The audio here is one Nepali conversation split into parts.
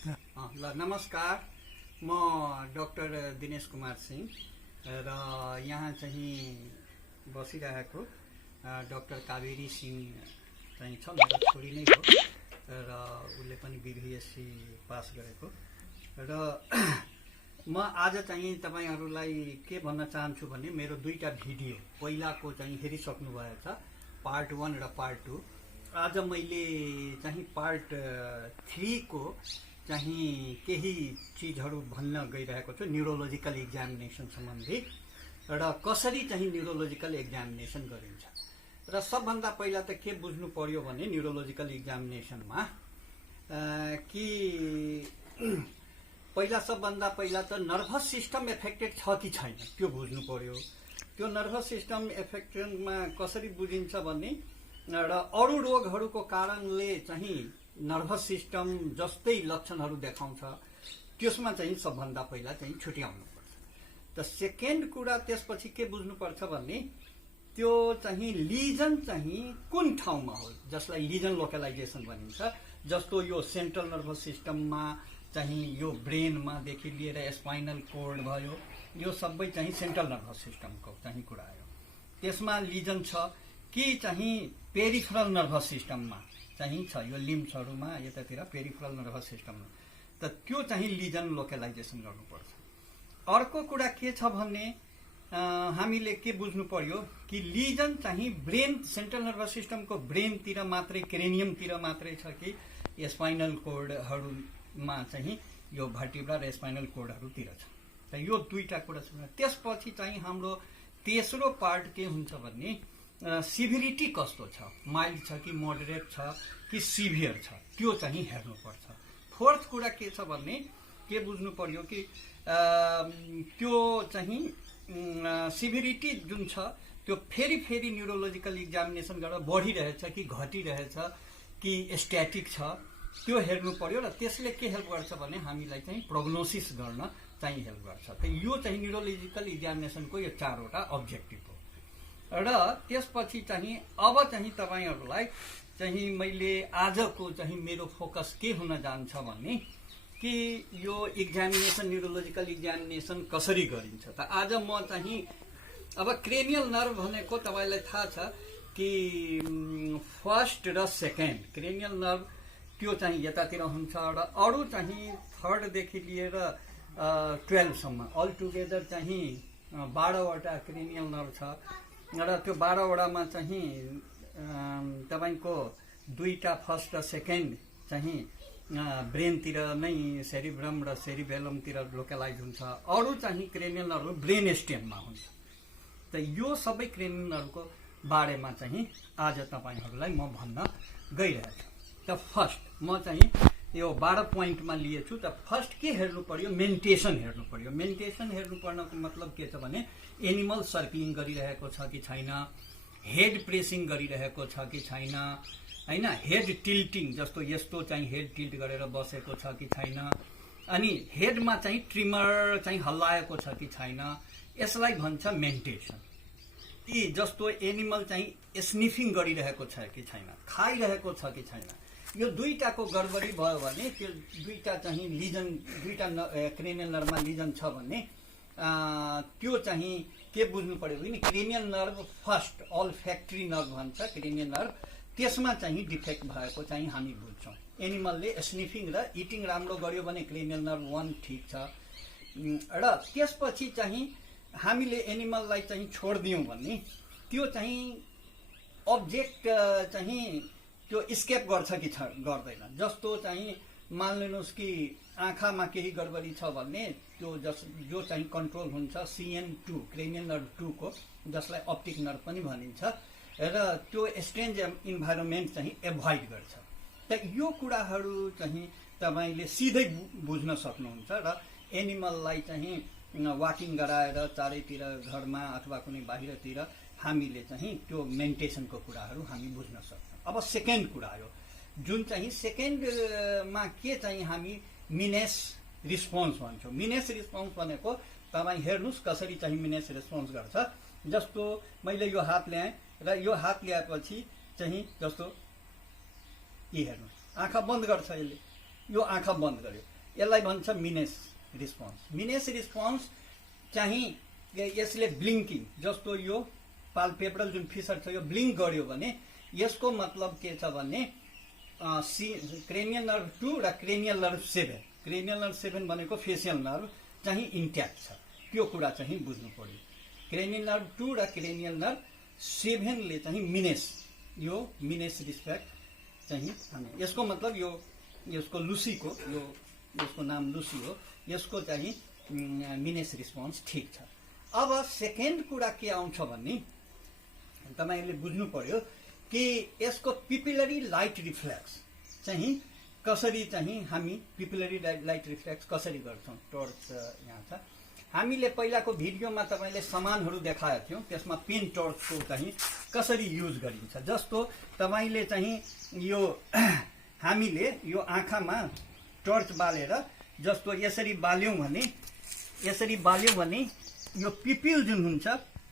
ल नमस्कार, म डाक्टर दिनेश कुमार सिंह र यहाँ चाहिँ बसिरहेको डाक्टर कावेरी सिंह चाहिँ छ, मेरो छोरी नै हो र उसले पनि BBSc पास गरेको र म आज चाहिँ तपाईहरुलाई के भन्न चाहन्छु भने मेरो दुईटा भिडियो पहिलाको चाहिँ हेरिसक्नु भएछ, पार्ट 1 र पार्ट 2। आज मैले चाहिँ पार्ट 3 को चाहिँ केही चीजहरु भन्न गइरहेको छु न्यूरोलोजिकल एक्जामिनेसन सम्बन्धी र कसरी चाहिँ न्यूरोलोजिकल एक्जामिनेसन गरिन्छ। र सबभन्दा पहिला त के बुझ्नु पर्यो भने न्यूरोलोजिकल एक्जामिनेसनमा कि सबभन्दा पहिला त नर्भस सिस्टम एफेक्टेड छ कि छैन त्यो बुझ्नु पर्यो। त्यो नर्भस सिस्टम एफेक्टेडमा कसरी बुझिन्छ भने र अरु रोगहरुको कारणले चाहिँ नर्भस सिस्टम जस्तै लक्षणहरु देखाउँछ, त्यसमा चाहिँ सबभन्दा पहिला चाहिँ छुट्याउनु पर्छ। त सेकेन्ड कुरा त्यसपछि के बुझ्नु पर्छ भने त्यो चाहिँ लिजन चाहिँ कुन ठाउँमा हो, जसलाई लिजन लोकलाइजेसन भनिन्छ। जस्तो यो सेन्ट्रल नर्भस सिस्टममा चाहिँ यो ब्रेनमा देखि लिएर स्पाइनल कोर्ड भयो, यो सबै चाहिँ सेन्ट्रल नर्भस सिस्टमको चाहिँ कुरा हो। त्यसमा लिजन छ कि चाहिँ पेरिफेरल नर्भस सिस्टममा चाहिँ छ, यो लिम्सहरुमा यतातिर पेरिफेरल नर्भस सिस्टममा, त त्यो चाहिँ लिजन लोकलाइजेसन गर्नुपर्छ। अर्को कुरा के छ भने हामीले के बुझ्नु पर्यो कि लिजन चाहिँ ब्रेन सेन्ट्रल नर्भस सिस्टमको ब्रेनतिर मात्रै, क्रेनियमतिर मात्रै छ कि स्पाइनल कोर्डहरुमा चाहिँ यो भर्टिब्रा र स्पाइनल कोर्डहरुतिर छ। त यो दुईटा कुरा छ। त्यसपछि चाहिँ हाम्रो तेस्रो पार्ट के हुन्छ भने सिभिरिटी कस्तो छ, माइल्ड छ कि मोडरेट छ कि सिभियर छ, त्यो चाहिँ हेर्नुपर्छ। फोर्थ कुरा के छ भने के बुझ्नु पर्यो कि त्यो चाहिँ सिभिरिटी जुन छ त्यो फेरि न्यूरोलोजिकल एक्जामिनेसन गरेर बढिरहेछ कि घटिरहेछ कि स्ट्याटिक छ, त्यो हेर्नु पर्यो। र त्यसले के हेल्प गर्छ भने हामीलाई चाहिँ प्रोग्नोसिस गर्न चाहिँ हेल्प गर्छ। त यो चाहिँ न्यूरोलोजिकल एक्जामिनेसनको यो चारवटा अब्जेक्टिभ हो। र त्यसपछि चाहिँ अब चाहिँ तपाईहरुलाई चाहिँ मैले आजको चाहिँ मेरो फोकस के हुन जान्छ भने कि यो एक्जामिनेसन न्यूरोलोजिकल एक्जामिनेसन कसरी गरिन्छ। त आज म चाहिँ अब क्रेनियल नर्भ भनेको तपाईलाई थाहा छ कि फर्स्ट र सेकेन्ड क्रेनियल नर्भ त्यो चाहिँ यतातिर हुन्छ र अरु चाहिँ थर्ड देखि लिएर 12 सम्म अल टुगेदर चाहिँ 12 वटा क्रेनियल नर्भ छ। र त्यो 12 वटामा चाहिँ तपाईको दुईटा फर्स्ट र सेकेन्ड चाहिँ ब्रेनतिर नै सेरिब्रम र सेरिबेलमतिर लोकलाइज हुन्छ, अरु चाहिँ क्रेनियल नर्भ ब्रेन स्टेममा हुन्छ। त यो सबै क्रेनियल नर्भको बारेमा चाहिँ आज तपाईहरुलाई म भन्न गइरहेको छु। त फर्स्ट म चाहिँ यो 12 पोइन्टमा लिएछु। त फर्स्ट के हेर्नु पर्यो, मेन्टेसन हेर्नु पर्यो। मेन्टेसन हेर्नु पर्नको मतलब के छ भने एनिमल सर्कलिङ गरिरहेको छ कि छैन, हेड प्रेसिङ गरिरहेको छ कि छैन, हैन, हेड टिल्टिङ जस्तो यस्तो चाहिँ हेड टिल्ट गरेर बसेको छ कि छैन, अनि हेडमा चाहिँ ट्रिमर चाहिँ हल्लाएको छ कि छैन, यसलाई भन्छ मेन्टेसन। कि जस्तो एनिमल चाहिँ स्निफिङ गरिरहेको छ कि छैन, खाइरहेको छ कि छैन, यो दुईटाको गडबडी भयो भने त्यो दुईटा चाहिँ लिजन, दुईटा क्रेनियल नर्भमा लिजन छ भने त्यो चाहिँ के बुझ्नु पर्यो भने cranial nerve first olfactory nerve भन्छ क्रेनियल नर्भ, त्यसमा चाहिँ डिफेक्ट भएको चाहिँ हामी बुझ्छौं। एनिमलले स्निफिङ र इटिङ राम्रो गर्यो भने क्रेनियल नर्भ 1 ठीक छ। र त्यसपछि चाहिँ हामीले एनिमललाई चाहिँ छोड्दियौं भने त्यो चाहिँ अब्जेक्ट चाहिँ त्यो स्केप गर्छ कि गर्दैन। जस्तो चाहिँ मानिलिनुस् कि आँखामा केही गडबडी छ भने त्यो जो चाहिँ कन्ट्रोल हुन्छ CN2 क्रेनियल नर्भ 2 को, जसलाई अप्टिक नर्भ पनि भनिन्छ, र त्यो स्ट्रेन्ज इन्भाइरोमेन्ट चाहिँ एभोइड गर्छ। त यो कुराहरु चाहिँ तपाईले सिधै बुझ्न सक्नुहुन्छ। र एनिमललाई चाहिँ वाकिङ गराएर चारैतिर घरमा अथवा कुनै बाहिरतिर हामीले चाहिँ त्यो मेन्टेसनको कुराहरु हामी बुझ्न सक्छौं। अब सेकेन्ड कुरा हो जुन चाहिँ सेकेन्डमा के चाहिँ हामी मिनेस रिस्पोन्स भन्छौं। मिनेस रिस्पोन्स भनेको तपाई हेर्नुस् कसरी चाहिँ मिनेस रिस्पोन्स गर्छ। जस्तो मैले यो हात ल्याएँ र यो हात ल्याएपछि चाहिँ जस्तो यी हेर्नुस् आँखा बन्द गर्छ यसले, यो आँखा बन्द गर्यो, यसलाई भन्छ मिनेस रिस्पोन्स। मिनेस रिस्पोन्स चाहिँ यसले ब्लिङ्किङ, जस्तो यो पाल्पेब्रल जुन फिसर छ यो ब्लिङ्क गर्यो भने यसको मतलब के छ भने क्रेनियल नर्भ 2 र क्रेनियल नर्भ 7, क्रेनियल नर्भ 7 भनेको फेसियल नर्भ चाहिँ इन्ट्याक्ट छ, त्यो कुरा चाहिँ बुझ्नु पर्यो। क्रेनियल नर्भ 2 र क्रेनियल नर्भ 7 ले चाहिँ मिनेस, यो मिनेस रिस्पेक्ट चाहिँ यसको मतलब यो यसको लुसीको यो यसको नाम लुसी हो, यसको चाहिँ मिनेस रिस्पोन्स ठीक छ। अब सेकेन्ड कुरा के आउँछ भने तपाईहरुले बुझ्नु पर्यो कि यसको पिपिलरी लाइट रिफ्लेक्स चाहिँ कसरी चाहिँ हामी पिपिलरी लाइट रिफ्लेक्स कसरी गर्छौं। टर्च यहाँ छ, हामीले पहिलाको भिडियोमा तपाईले सामानहरु देखाएको थियौं, त्यसमा पेन टर्चको चाहिँ कसरी युज गरिन्छ। जस्तो तपाईले चाहिँ यो हामीले यो आँखामा टर्च बालेर जस्तो यसरी बाल्यौं भने यो पिपिल जुन हुन्छ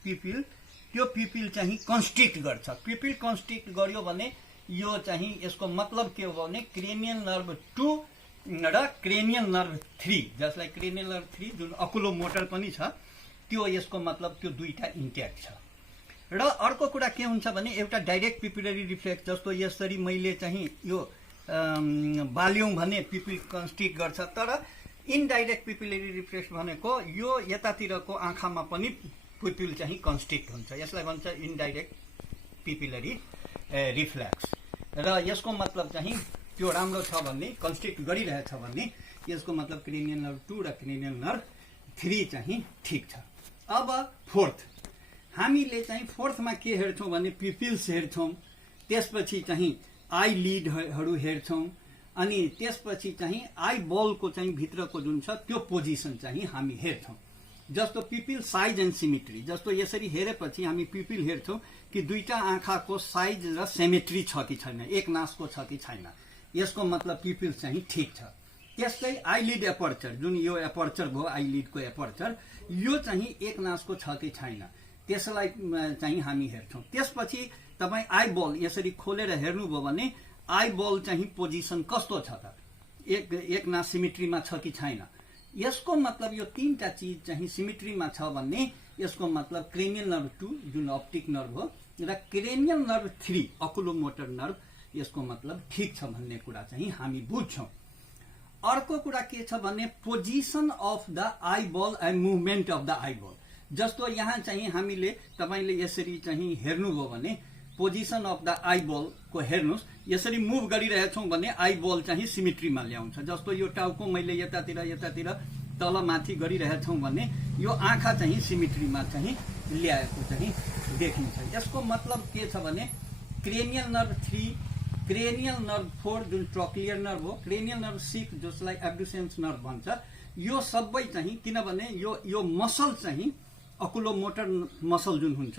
पिपिल, त्यो पिपिल चाहिँ कन्स्ट्रिक्ट गर्छ। पिपिल कन्स्ट्रिक्ट गर्यो भने यो चाहिँ यसको मतलब के हो भने क्रेनियल नर्भ 2 र क्रेनियल नर्भ 3, जसलाई क्रेनियल नर्भ 3 जुन अकुलो मोटर पनि छ, त्यो यसको मतलब त्यो दुईटा इन्ट्याक्ट छ। र अर्को कुरा के हुन्छ भने एउटा डाइरेक्ट पिपिलरी रिफ्लेक्स, जस्तो यसरी मैले चाहिँ यो बाल्यौं भने पिपिल कन्स्ट्रिक्ट गर्छ, तर इनडाइरेक्ट पिपिलरी रिफ्लेक्स भनेको यो यतातिरको आँखामा पनि पिपिल चाहिँ कन्स्ट्रिक्ट हुन्छ, यसलाई भन्छ इनडाइरेक्ट पिपिलरी रिफ्लेक्स। र यसको मतलब चाहिँ त्यो राम्रो छ भन्ने, कन्स्ट्रिक्ट गरिरहेछ भन्ने, यसको मतलब क्रेनियल नर्भ 2 र क्रेनियल नर्भ 3 चाहिँ ठीक छ। अब फोर्थ, हामीले चाहिँ फोर्थमा के हेर्छौं भने पिपिल्स हेर्छौं, त्यसपछि चाहिँ आई लिडहरु हेर्छौं, अनि त्यसपछि चाहिँ आई बलको चाहिँ भित्रको जुन छ त्यो पोजिसन चाहिँ हामी हेर्छौं। जस्तो पिपिल साइज एन्ड सिमेट्री, जस्तो यसरी हेरेपछि हामी पिपिल हेर्छौं कि दुईटा आँखाको साइज र सिमेट्री छ कि छैन, एक नासको छ कि छैन, यसको मतलब पिपिल चाहिँ ठीक छ। त्यसै आइलिड एपर्चर, जुन यो एपर्चर भयो आइलिडको एपर्चर, यो चाहिँ एक नासको छ कि छैन, त्यसलाई चाहिँ हामी हेर्छौं। त्यसपछि तपाई आई बल यसरी खोलेर हेर्नुभयो भने आई बल चाहिँ पोजिसन कस्तो छ त, एक नास सिमेट्रीमा छ कि छैन, यसको मतलब यो तीनटा चीज चाहिँ सिमेट्रीमा छ भन्ने, यसको मतलब क्रेनियल नर्भ 2 जुन अप्टिक नर्भ हो र क्रेनियल नर्भ 3 अकुलोमोटर नर्भ, यसको मतलब ठीक छ भन्ने कुरा चाहिँ हामी बुझ्छौं। अर्को कुरा के छ भने position of the eye ball and movement of the eye ball. जस्तो यहाँ चाहिँ हामीले तपाईले यसरी चाहिँ हेर्नुभयो भने position of the eye ball को हेर्नुस्, यसरी मुभ गरिरहेछौं भने आई बल चाहिँ सिमेट्रीमा ल्याउँछ। जस्तो यो टाउको मैले यतातिर तल माथि गरिरहेछौं भने यो आँखा चाहिँ सिमेट्रीमा चाहिँ ल्याएको चाहिँ देखिन्छ। यसको मतलब के छ भने क्रेनियल नर्भ 3, क्रेनियल नर्भ 4 जुन ट्रक्लियर नर्भ हो, क्रेनियल नर्भ 6 जसलाई एब्डुसेन्स नर्भ भन्छ, यो सबै चाहिँ किनभने यो मसल चाहिँ अकुलोमोटर मसल जुन हुन्छ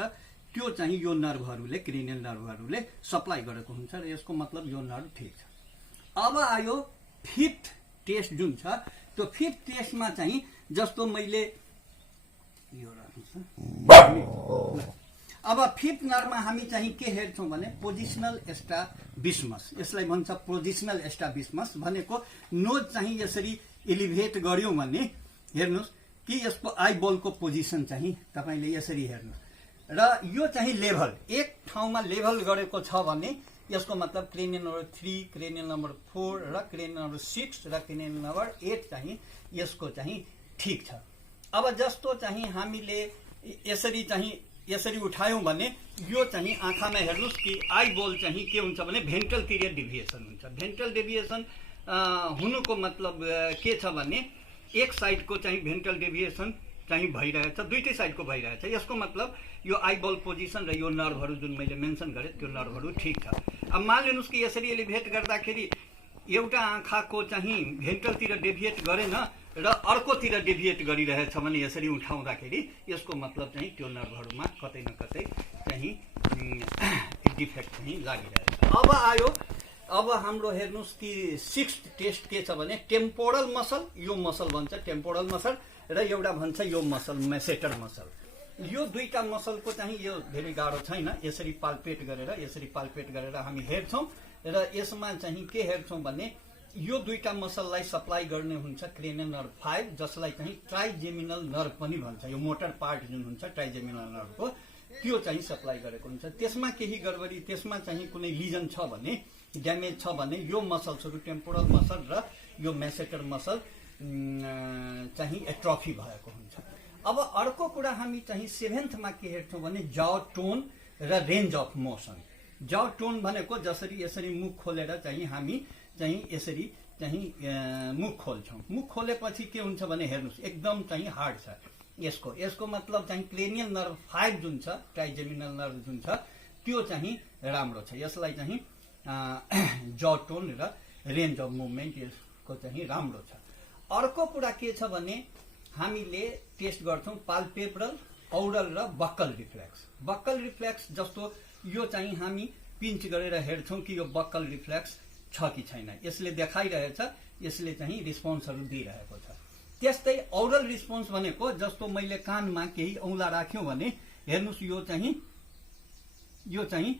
त्यो चाहिँ यो नर्भहरूले क्रेनियल नर्भहरूले सप्लाई गरेको हुन्छ र यसको मतलब यो नर्भ ठीक छ। अब आयो फिफ्थ टेस्ट जुन छ, त्यो फिफ्थ टेस्टमा चाहिँ जस्तो मैले यो अब फिफ्थ नर्भमा हामी चाहिँ के हेर्छौं भने पोजिसनल एस्टाब्लिसमस, यसलाई भन्छ पोजिसनल एस्टाब्लिसमस भनेको नोज चाहिँ यसरी एलिभेट गर्यौं भने हेर्नुस् कि यसको आई बलको पोजिसन चाहिँ तपाईले यसरी हेर्नुस् र यो चाहिँ लेभल एक ठाउँमा लेभल गरेको छ भने यसको मतलब क्रेनियल नम्बर 3, क्रेनियल नम्बर 4 र क्रेनियल नम्बर 6 र क्रेनियल नम्बर 8 चाहिँ यसको चाहिँ ठीक छ। अब जस्तो चाहिँ हामीले यसरी उठायौं भने यो चाहिँ आँखामा हेर्नुस् कि आई बल चाहिँ के हुन्छ भने भेन्ट्रल टिरियर डेभिएसन हुन्छ। भेन्ट्रल डेभिएसन हुनुको मतलब के छ भने एक साइडको चाहिँ भेन्ट्रल डेभिएसन चाहिँ भइरहेछ, दुईटै साइडको भइरहेछ। यसको मतलब यो आई बल पोजिसन र यो नर्भहरू जुन मैले मेन्सन गरेँ त्यो नर्भहरू ठीक छ। अब मान लिनुस् कि यसरी एलिभेट गर्दाखेरि एउटा आँखाको चाहिँ भेन्ट्रलतिर डेभिएट गरेन र अर्कोतिर डेभिएट गरिरहेछ भने यसरी उठाउँदाखेरि यसको मतलब चाहिँ त्यो नर्भहरूमा कतै न कतै चाहिँ डिफेक्ट चाहिँ लागिरहेछ। अब हाम्रो हेर्नुस् कि सिक्स्थ टेस्ट के छ भने टेम्पोरल मसल, यो मसल भन्छ टेम्पोरल मसल र एउटा भन्छ यो मसल मेसेटर मसल। यो दुईटा मसलको चाहिँ यो धेरै गाह्रो छैन, यसरी पाल्पेट गरेर हामी हेर्छौं र यसमा चाहिँ के हेर्छौं भने यो दुईटा मसललाई सप्लाई गर्ने हुन्छ क्रेनियल नर्भ 5, जसलाई चाहिँ ट्राइजेमिनल नर्भ पनि भन्छ। यो मोटर पार्ट जुन हुन्छ ट्राइजेमिनल नर्भको त्यो चाहिँ सप्लाई गरेको हुन्छ। त्यसमा केही गडबडी, त्यसमा चाहिँ कुनै लिजन छ भने, ड्यामेज छ भने यो मसल्सहरू टेम्पोरल मसल र यो मेसेटर मसल चाहिँ एट्रोफी भएको हुन्छ। अब अर्को कुरा हामी चाहिँ 7th के हेर्छौँ भने जॉ टोन र range of motion. Jaw tone भनेको जसरी यसरी मुख खोलेर चाहिँ हामी चाहिँ यसरी चाहिँ मुख खोल्छौँ। मुख खोलेपछि के हुन्छ भने हेर्नुहोस् एकदम चाहिँ हार्ड छ यसको मतलब चाहिँ क्रेनियल नर्भ 5 जुन छ, ट्राइजेमिनल नर्भ जुन छ त्यो चाहिँ राम्रो छ। यसलाई चाहिँ जॉ टोन र रेन्ज अफ मुभमेन्ट यसको चाहिँ राम्रो छ। अर्को कुरा के छ भने हामीले टेस्ट गर्छौँ पाल्पेब्रल, औरल र बक्कल रिफ्लेक्स। बक्कल रिफ्लेक्स जस्तो यो चाहिँ हामी पिन्च गरेर हेर्छौँ कि यो बक्कल रिफ्लेक्स छ कि छैन, यसले देखाइरहेछ, यसले चाहिँ रिस्पोन्सहरू दिइरहेको छ। त्यस्तै औरल रिस्पोन्स भनेको जस्तो मैले कानमा केही औँला राख्यौँ भने हेर्नुहोस् यो चाहिँ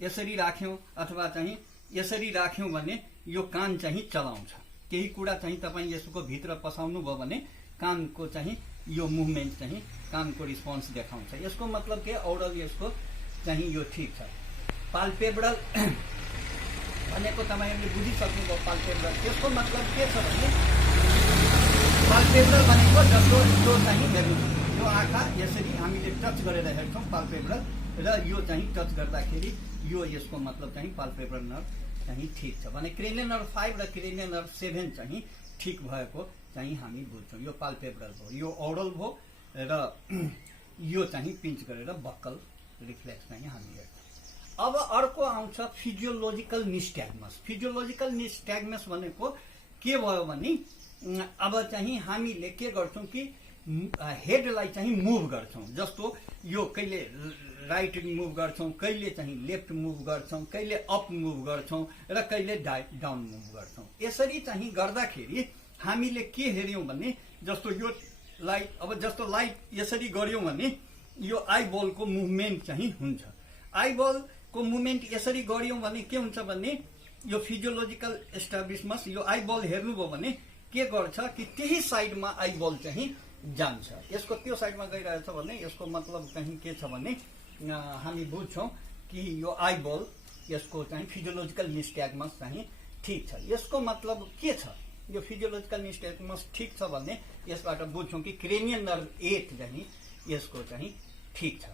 यसरी राख्यौँ अथवा चाहिँ यसरी राख्यौँ भने यो कान चाहिँ चलाउँछ। केही कुरा चाहिँ तपाईँ यसको भित्र पसाउनु भयो भने कानको चाहिँ यो मुभमेन्ट चाहिँ कानको रिस्पोन्स देखाउँछ। यसको मतलब के औरल यसको चाहिँ यो ठिक छ। पाल्पेब्रल भनेको तपाईँहरूले बुझिसक्नुभयो पाल्पेब्रल, त्यसको मतलब के छ भने पाल्पेब्रल भनेको जस्तो यो चाहिँ हेर्नु, यो आँखा यसरी हामीले टच गरेर हेर्छौँ पाल्पेब्रल र यो चाहिँ टच गर्दाखेरि यो यसको मतलब चाहिँ पाल्पेब्रल नर्भ चाहिँ ठिक छ भने क्रेनियल नर्भ 5 र क्रेनियल नर्भ 7 चाहिँ ठिक भएको चाहिँ हामी बुझ्छौँ। यो पाल्पेब्रल भयो, यो औरल भयो र यो चाहिँ पिन्च गरेर बक्कल रिफ्लेक्स चाहिँ हामी हेर्छौँ। अब अर्को आउँछ फिजियोलोजिकल निस्ट्याग्मस। फिजियोलोजिकल निस्ट्याग्मस भनेको के भयो भने अब चाहिँ हामीले के गर्छौँ कि हेडलाई चाहिँ मुभ गर्छौँ। जस्तो यो कहिले राइट मुभ गर्छौँ, कहिले चाहिँ लेफ्ट मुभ गर्छौँ, कहिले अप मुभ गर्छौँ र कहिले डाउन मुभ गर्छौँ। यसरी चाहिँ गर्दाखेरि हामीले के हेऱ्यौँ भने जस्तो यो लाइट, अब जस्तो लाइट यसरी गऱ्यौँ भने यो आइबलको मुभमेन्ट चाहिँ हुन्छ। आइबलको मुभमेन्ट यसरी गऱ्यौँ भने के हुन्छ भने यो फिजियोलोजिकल एस्टाब्लिसमेन्ट, यो आइबल हेर्नुभयो भने के गर्छ कि त्यही साइडमा आइबल चाहिँ जान्छ। यसको त्यो साइडमा गइरहेछ भने यसको मतलब चाहिँ के छ भने हामी बुझ्छौँ कि यो आइबल यसको चाहिँ फिजियोलोजिकल निस्ट्याग्मस चाहिँ ठिक छ। यसको मतलब के छ, यो फिजियोलोजिकल निस्ट्याग्मस ठिक छ भने यसबाट बुझ्छौँ कि क्रेनियल नर्भ 8 चाहिँ यसको चाहिँ ठिक छ।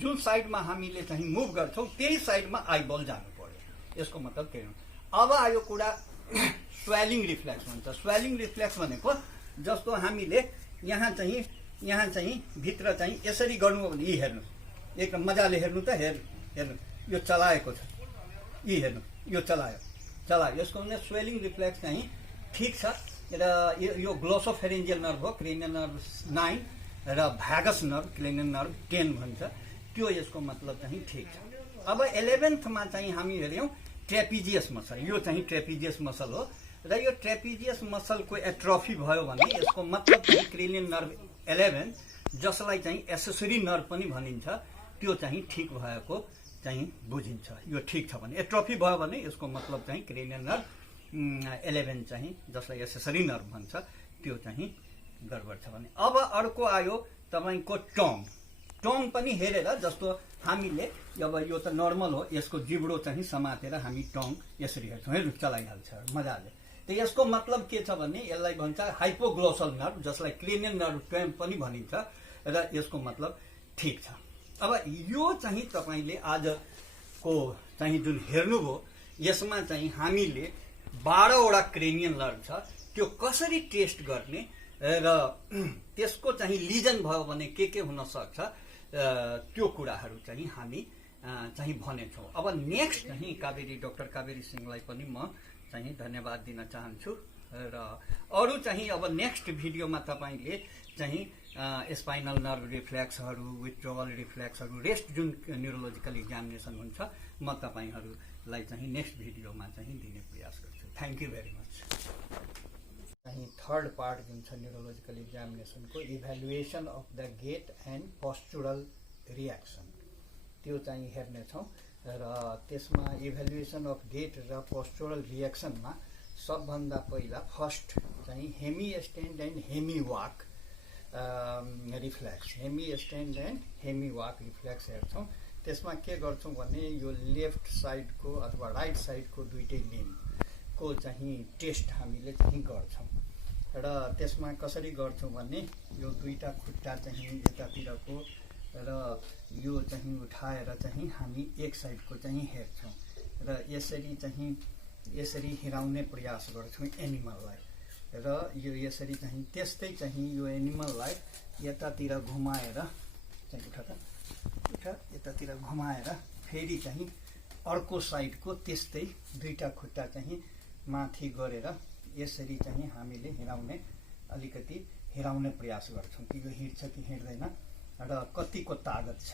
जुन साइडमा हामीले चाहिँ मुभ गर्छौँ त्यही साइडमा आइबल जानु पर्यो, यसको मतलब के हो। अब आयो कुरा स्वेलिङ रिफ्लेक्स भन्छ। स्वेलिङ रिफ्लेक्स भनेको जस्तो हामीले यहाँ चाहिँ भित्र चाहिँ यसरी गर्नु भने यी हेर्नु, एकदम मजाले हेर्नु त हेर्नु यो चलाएको छ, यी हेर्नु यो चलायो। यसको भने स्वेलिङ रिफ्लेक्स चाहिँ ठिक छ र यो ग्लोसोफेरेन्जियल नर्भ हो, क्रेनियल नर्भ 9 र भ्यागस नर्भ क्रेनियल नर्भ 10 भन्छ, त्यो यसको मतलब चाहिँ ठिक छ। अब 11th चाहिँ हामी हेऱ्यौँ ट्रेपिजियस मसल। यो चाहिँ ट्रेपिजियस मसल हो र यो ट्रेपिजियस मसलको एट्रोफी भयो भने यसको मतलब चाहिँ क्रेनियल नर्भ 11 जसलाई चाहिँ एसेसरी नर्भ पनि भनिन्छ त्यो चाहिँ ठिक भएको चाहिँ बुझिन्छ। यो ठिक छ भने एट्रोफी भयो भने यसको मतलब चाहिँ क्रेनियल नर्भ 11 चाहिँ जसलाई एसेसरी नर्भ भन्छ त्यो चाहिँ गडबड छ भने। अब अर्को आयो तपाईँको टङ पनि हेरेर, जस्तो हामीले अब यो त नर्मल हो, यसको जिब्रो चाहिँ समातेर हामी टङ यसरी हेर्छौँ, हेर्नु चलाइहाल्छ मजाले। त यसको मतलब के छ भने यसलाई भन्छ हाइपोग्लोसल नर्भ जसलाई क्रेनियल नर्भ 12 पनि भनिन्छ र यसको मतलब ठिक छ। अब यो चाहिँ तपाईँले आजको चाहिँ जुन हेर्नुभयो यसमा चाहिँ हामीले 12वटा क्रेनियल नर्भ छ, त्यो कसरी टेस्ट गर्ने र त्यसको चाहिँ लिजन भयो भने के हुन सक्छ त्यो कुराहरू चाहिँ हामी चाहिँ भनेछौँ। अब नेक्स्ट चाहिँ डाक्टर कावेरी सिंहलाई पनि म चाहिँ धन्यवाद दिन चाहन्छु र अरू चाहिँ अब नेक्स्ट भिडियोमा तपाईँले चाहिँ स्पाइनल नर्भ रिफ्लेक्सहरू, विथड्रल रिफ्लेक्सहरू, रेस्ट जुन न्युरोलोजिकल एक्जामिनेसन हुन्छ म तपाईँहरूलाई चाहिँ नेक्स्ट भिडियोमा चाहिँ दिने प्रयास गर्छु। Thank you very much. चाहिँ थर्ड पार्ट जुन छ न्युरोलोजिकल एक्जामिनेसनको evaluation of the gait and postural reaction त्यो चाहिँ हेर्नेछौँ र त्यसमा इभ्यालुएसन अफ गेट र पोस्चुरल रियाक्सनमा सबभन्दा पहिला फर्स्ट चाहिँ hemi stand and hemi walk reflex, hemi stand and hemi walk reflex हेर्छौँ। त्यसमा के गर्छौँ भने यो लेफ्ट साइडको अथवा राइट साइडको दुईटै लिम्बको चाहिँ टेस्ट हामीले चाहिँ गर्छौँ र त्यसमा कसरी गर्छौँ भने यो दुईटा खुट्टा चाहिँ यतातिरको र यो चाहिँ उठाएर चाहिँ हामी एक साइडको चाहिँ हेर्छौँ र यसरी हिराउने प्रयास गर्छौँ एनिमललाई र यो यसरी चाहिँ त्यस्तै चाहिँ यो एनिमललाई यतातिर घुमाएर चाहिँ उठा यतातिर घुमाएर फेरि चाहिँ अर्को साइडको त्यस्तै दुईटा खुट्टा चाहिँ माथि गरेर यसरी चाहिँ हामीले अलिकति हिराउने प्रयास गर्छौँ कि यो हिँड्छ कि हिँड्दैन र कतिको तागत छ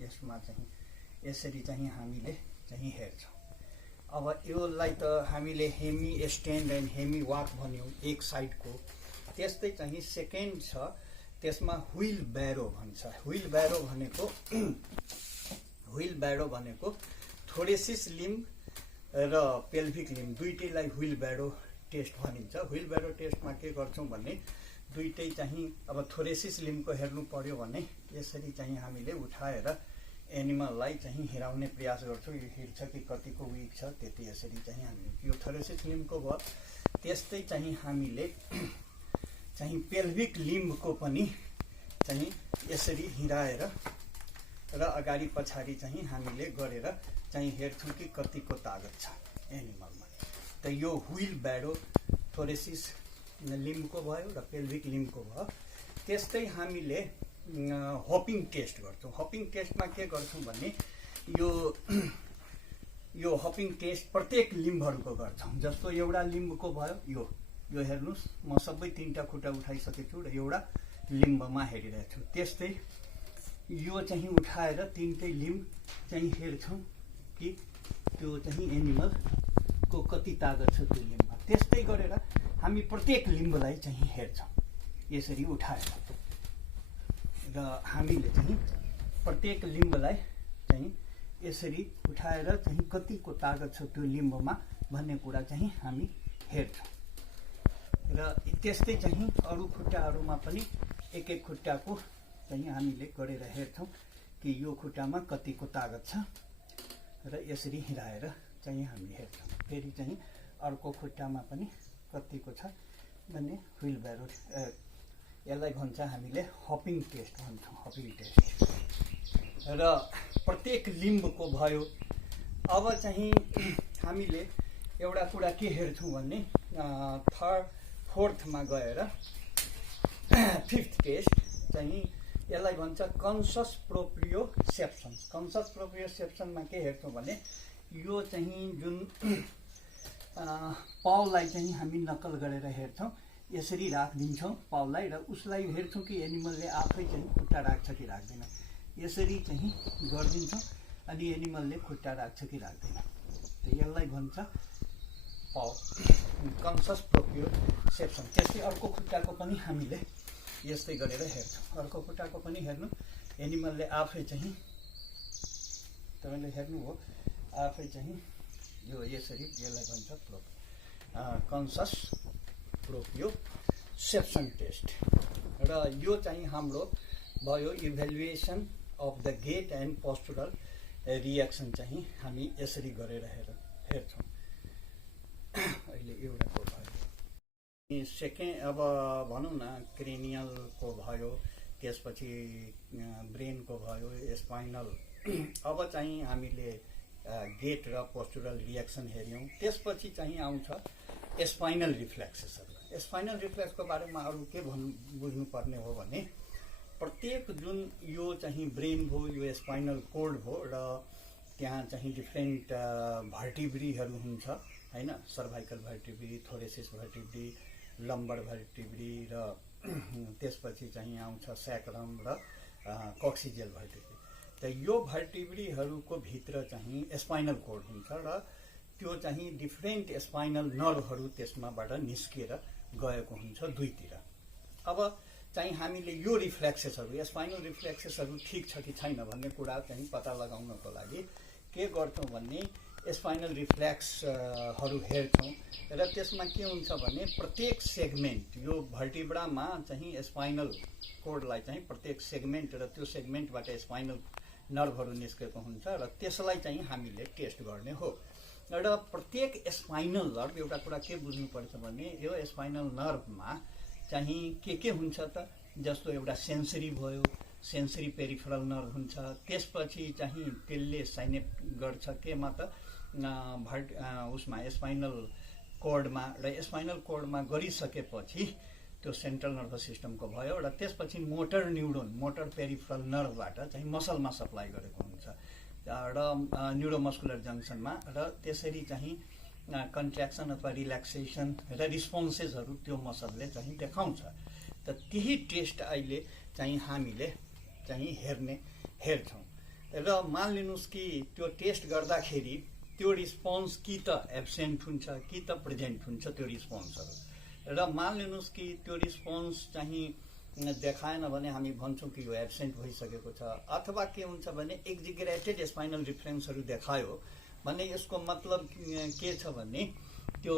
यसमा चाहिँ यसरी चाहिँ हामीले चाहिँ हेर्छौँ। अब योलाई त हामीले hemi stand and hemi walk भन्यौँ एक साइडको। त्यस्तै चाहिँ सेकेन्ड छ, त्यसमा व्हील ब्यारो भन्छ। व्हील ब्यारो भनेको थोरेसिस लिम्ब र पेल्भिक लिम्ब दुईटैलाई व्हील ब्यारो टेस्ट भनिन्छ। व्हील ब्यारो टेस्टमा के गर्छौँ भने दुईटै चाहिँ अब थोरेसिस लिम्बको हेर्नु पर्यो भने यसरी चाहिँ हामीले उठाएर एनिमललाई चाहिँ हिराउने प्रयास गर्छौँ। यो हिँड्छ कि कतिको विक छ त्यति यसरी चाहिँ हामी यो थोरेसिस लिम्बको भयो। त्यस्तै चाहिँ हामीले चाहिँ पेल्भिक लिम्बको पनि चाहिँ यसरी हिराएर र अगाडि पछाडि चाहिँ हामीले गरेर चाहिँ हेर्छौँ कि कतिको तागत छ एनिमलमा। त यो व्हील ब्यारो थोरेसिस लिम्बको भयो र पेल्भिक लिम्बको भयो। त्यस्तै हामीले हपिङ टेस्ट गर्छौँ। हपिङ टेस्टमा के गर्छौँ भने यो हपिङ टेस्ट प्रत्येक लिम्बहरूको गर्छौँ। जस्तो एउटा लिम्बको भयो यो हेर्नुहोस्, म सबै तीनटा खुट्टा उठाइसकेको छु र एउटा लिम्बमा हेरिरहेको छु। त्यस्तै यो चाहिँ उठाएर तीनटै लिम्ब चाहिँ हेर्छौँ कि त्यो चाहिँ एनिमलको कति तागत छ त्यो लिम्बमा। त्यस्तै गरेर हामी प्रत्येक लिम्बलाई चाहिँ हेर्छौँ यसरी उठाएर र हामीले चाहिँ प्रत्येक लिम्बलाई चाहिँ यसरी उठाएर चाहिँ कतिको तागत छ त्यो लिम्बमा भन्ने कुरा चाहिँ हामी हेर्छौँ। र त्यस्तै चाहिँ अरू खुट्टाहरूमा पनि एक एक खुट्टाको चाहिँ हामीले गरेर हेर्छौँ कि यो खुट्टामा कतिको तागत छ र यसरी हिँडाएर चाहिँ हामी हेर्छौँ। फेरि चाहिँ अर्को खुट्टामा पनि कतिको छ भन्ने व्हील ब्यारो यसलाई भन्छ हामीले हपिङ टेस्ट भन्छौँ। हपिङ टेस्ट र प्रत्येक लिम्बको भयो। अब चाहिँ हामीले एउटा कुरा के हेर्छौँ भने फोर्थमा गएर फिफ्थ टेस्ट चाहिँ यसलाई भन्छ कन्सस प्रोप्रियोसेप्सन। कन्सस प्रोप्रियोसेप्सनमा के हेर्छौँ भने यो चाहिँ जुन पाउलाई चाहिँ हामी नक्कल गरेर हेर्छौँ। यसरी राखिदिन्छौँ पाउलाई र उसलाई हेर्छौँ कि एनिमलले आफै चाहिँ खुट्टा राख्छ कि राख्दैन। यसरी चाहिँ गरिदिन्छौँ अनि एनिमलले खुट्टा राख्छ कि राख्दैन। यसलाई भन्छ पाउ कन्सस प्रोप्रियोसेप्सन। त्यस्तै अर्को खुट्टाको पनि हामीले यस्तै गरेर हेर्छौँ। अर्को खुट्टाको पनि हेर्नु, एनिमलले आफै चाहिँ तपाईँले हेर्नुभयो आफै चाहिँ यो यसरी यसलाई भन्छ कन्सस प्रोप्रियोसेप्सन टेस्ट। र यो चाहिँ हाम्रो भयो evaluation of the gait and postural reaction चाहिँ हामी यसरी गरेर हेर्छौँ। अहिले एउटाको भयो। सेकेन्ड अब भनौँ न क्रेनियलको भयो, त्यसपछि ब्रेनको भयो, स्पाइनल। अब चाहिँ हामीले गेट र पोस्चुरल रिएक्सन हेऱ्यौँ। त्यसपछि चाहिँ आउँछ स्पाइनल रिफ्लेक्सेसहरू। स्पाइनल रिफ्लेक्सको बारेमा अरू के बुझ्नुपर्ने हो भने प्रत्येक जुन यो चाहिँ ब्रेन भयो, यो स्पाइनल कोर्ड भयो र त्यहाँ चाहिँ डिफ्रेन्ट भर्टिब्रीहरू हुन्छ हैन। सर्भाइकल भर्टिब्री, थोरेसिस भर्टिब्री, लम्बर भर्टिब्री र त्यसपछि चाहिँ आउँछ सैक्रम र कक्सिजियल भर्टिब्री। त यो भर्टिब्रीहरूको भित्र चाहिँ स्पाइनल कोर्ड हुन्छ र त्यो चाहिँ डिफ्रेन्ट स्पाइनल नर्भहरू त्यसमाबाट निस्किएर गएको हुन्छ दुईतिर। अब चाहिँ हामीले यो रिफ्लेक्सेसहरू स्पाइनल रिफ्लेक्सेसहरू ठिक छ कि छैन भन्ने कुरा चाहिँ पत्ता लगाउनको लागि के गर्छौँ भने स्पाइनल रिफ्लेक्सहरू हेर्छौँ र त्यसमा के हुन्छ भने प्रत्येक सेगमेन्ट यो भर्टिब्रामा चाहिँ स्पाइनल कोर्डलाई चाहिँ प्रत्येक सेगमेन्ट र त्यो सेगमेन्टबाट स्पाइनल नर्भहरू निस्केको हुन्छ र त्यसलाई चाहिँ हामीले टेस्ट गर्ने हो र प्रत्येक स्पाइनल नर्भ एउटा कुरा के बुझ्नुपर्छ भने यो स्पाइनल नर्भमा चाहिँ के हुन्छ त जस्तो एउटा सेन्सरी भयो, सेन्सरी पेरिफेरल नर्भ हुन्छ, त्यसपछि चाहिँ त्यसले साइनेप गर्छ केमा त उसमा स्पाइनल कोर्डमा र स्पाइनल कोर्डमा गरिसकेपछि त्यो सेन्ट्रल नर्भस सिस्टमको भयो र त्यसपछि मोटर न्युरोन, मोटर पेरिफेरल नर्भबाट चाहिँ मसलमा सप्लाई गरेको हुन्छ र न्युरोमस्कुलर जङ्सनमा र त्यसरी चाहिँ कन्ट्र्याक्सन अथवा रिल्याक्सेसन र रिस्पोन्सेसहरू त्यो मसलले चाहिँ देखाउँछ। त त्यही टेस्ट अहिले चाहिँ हामीले चाहिँ हेर्छौँ र मानिलिनुहोस् कि त्यो टेस्ट गर्दाखेरि त्यो रिस्पोन्स कि त एब्सेन्ट हुन्छ कि त प्रेजेन्ट हुन्छ त्यो रिस्पोन्सहरू र मानिलिनुहोस् कि त्यो रिस्पोन्स चाहिँ देखाएन भने हामी भन्छौँ कि यो एब्सेन्ट भइसकेको छ अथवा के हुन्छ भने एक्जिगरेटेड स्पाइनल रिफ्रेन्सहरू देखायो भने यसको मतलब के छ भने त्यो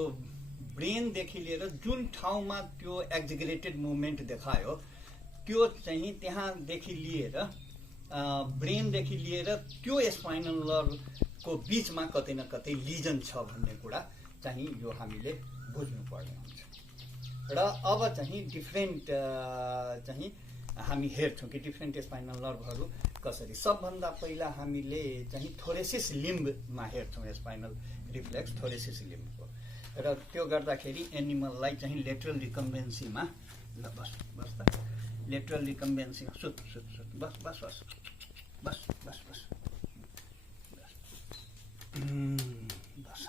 ब्रेनदेखि लिएर जुन ठाउँमा त्यो एक्जिगरेटेड मुभमेन्ट देखायो त्यो चाहिँ त्यहाँदेखि लिएर ब्रेनदेखि लिएर त्यो स्पाइनल नर्भको बिचमा कतै न कतै लिजन छ भन्ने कुरा चाहिँ यो हामीले बुझ्नुपर्ने हुन्छ। र अब चाहिँ डिफ्रेन्ट चाहिँ हामी हेर्छौँ कि डिफ्रेन्ट स्पाइनल नर्भहरू कसरी। सबभन्दा पहिला हामीले चाहिँ थोरेसिस लिम्बमा हेर्छौँ स्पाइनल रिफ्लेक्स थोरेसिस लिम्बको र त्यो गर्दाखेरि एनिमललाई चाहिँ लेटरल रिकम्बेन्सीमा ल बस बस त लेटरल रिकम्बेन्सीमा सुत सुत सुत बस बस बस बस बस बस बस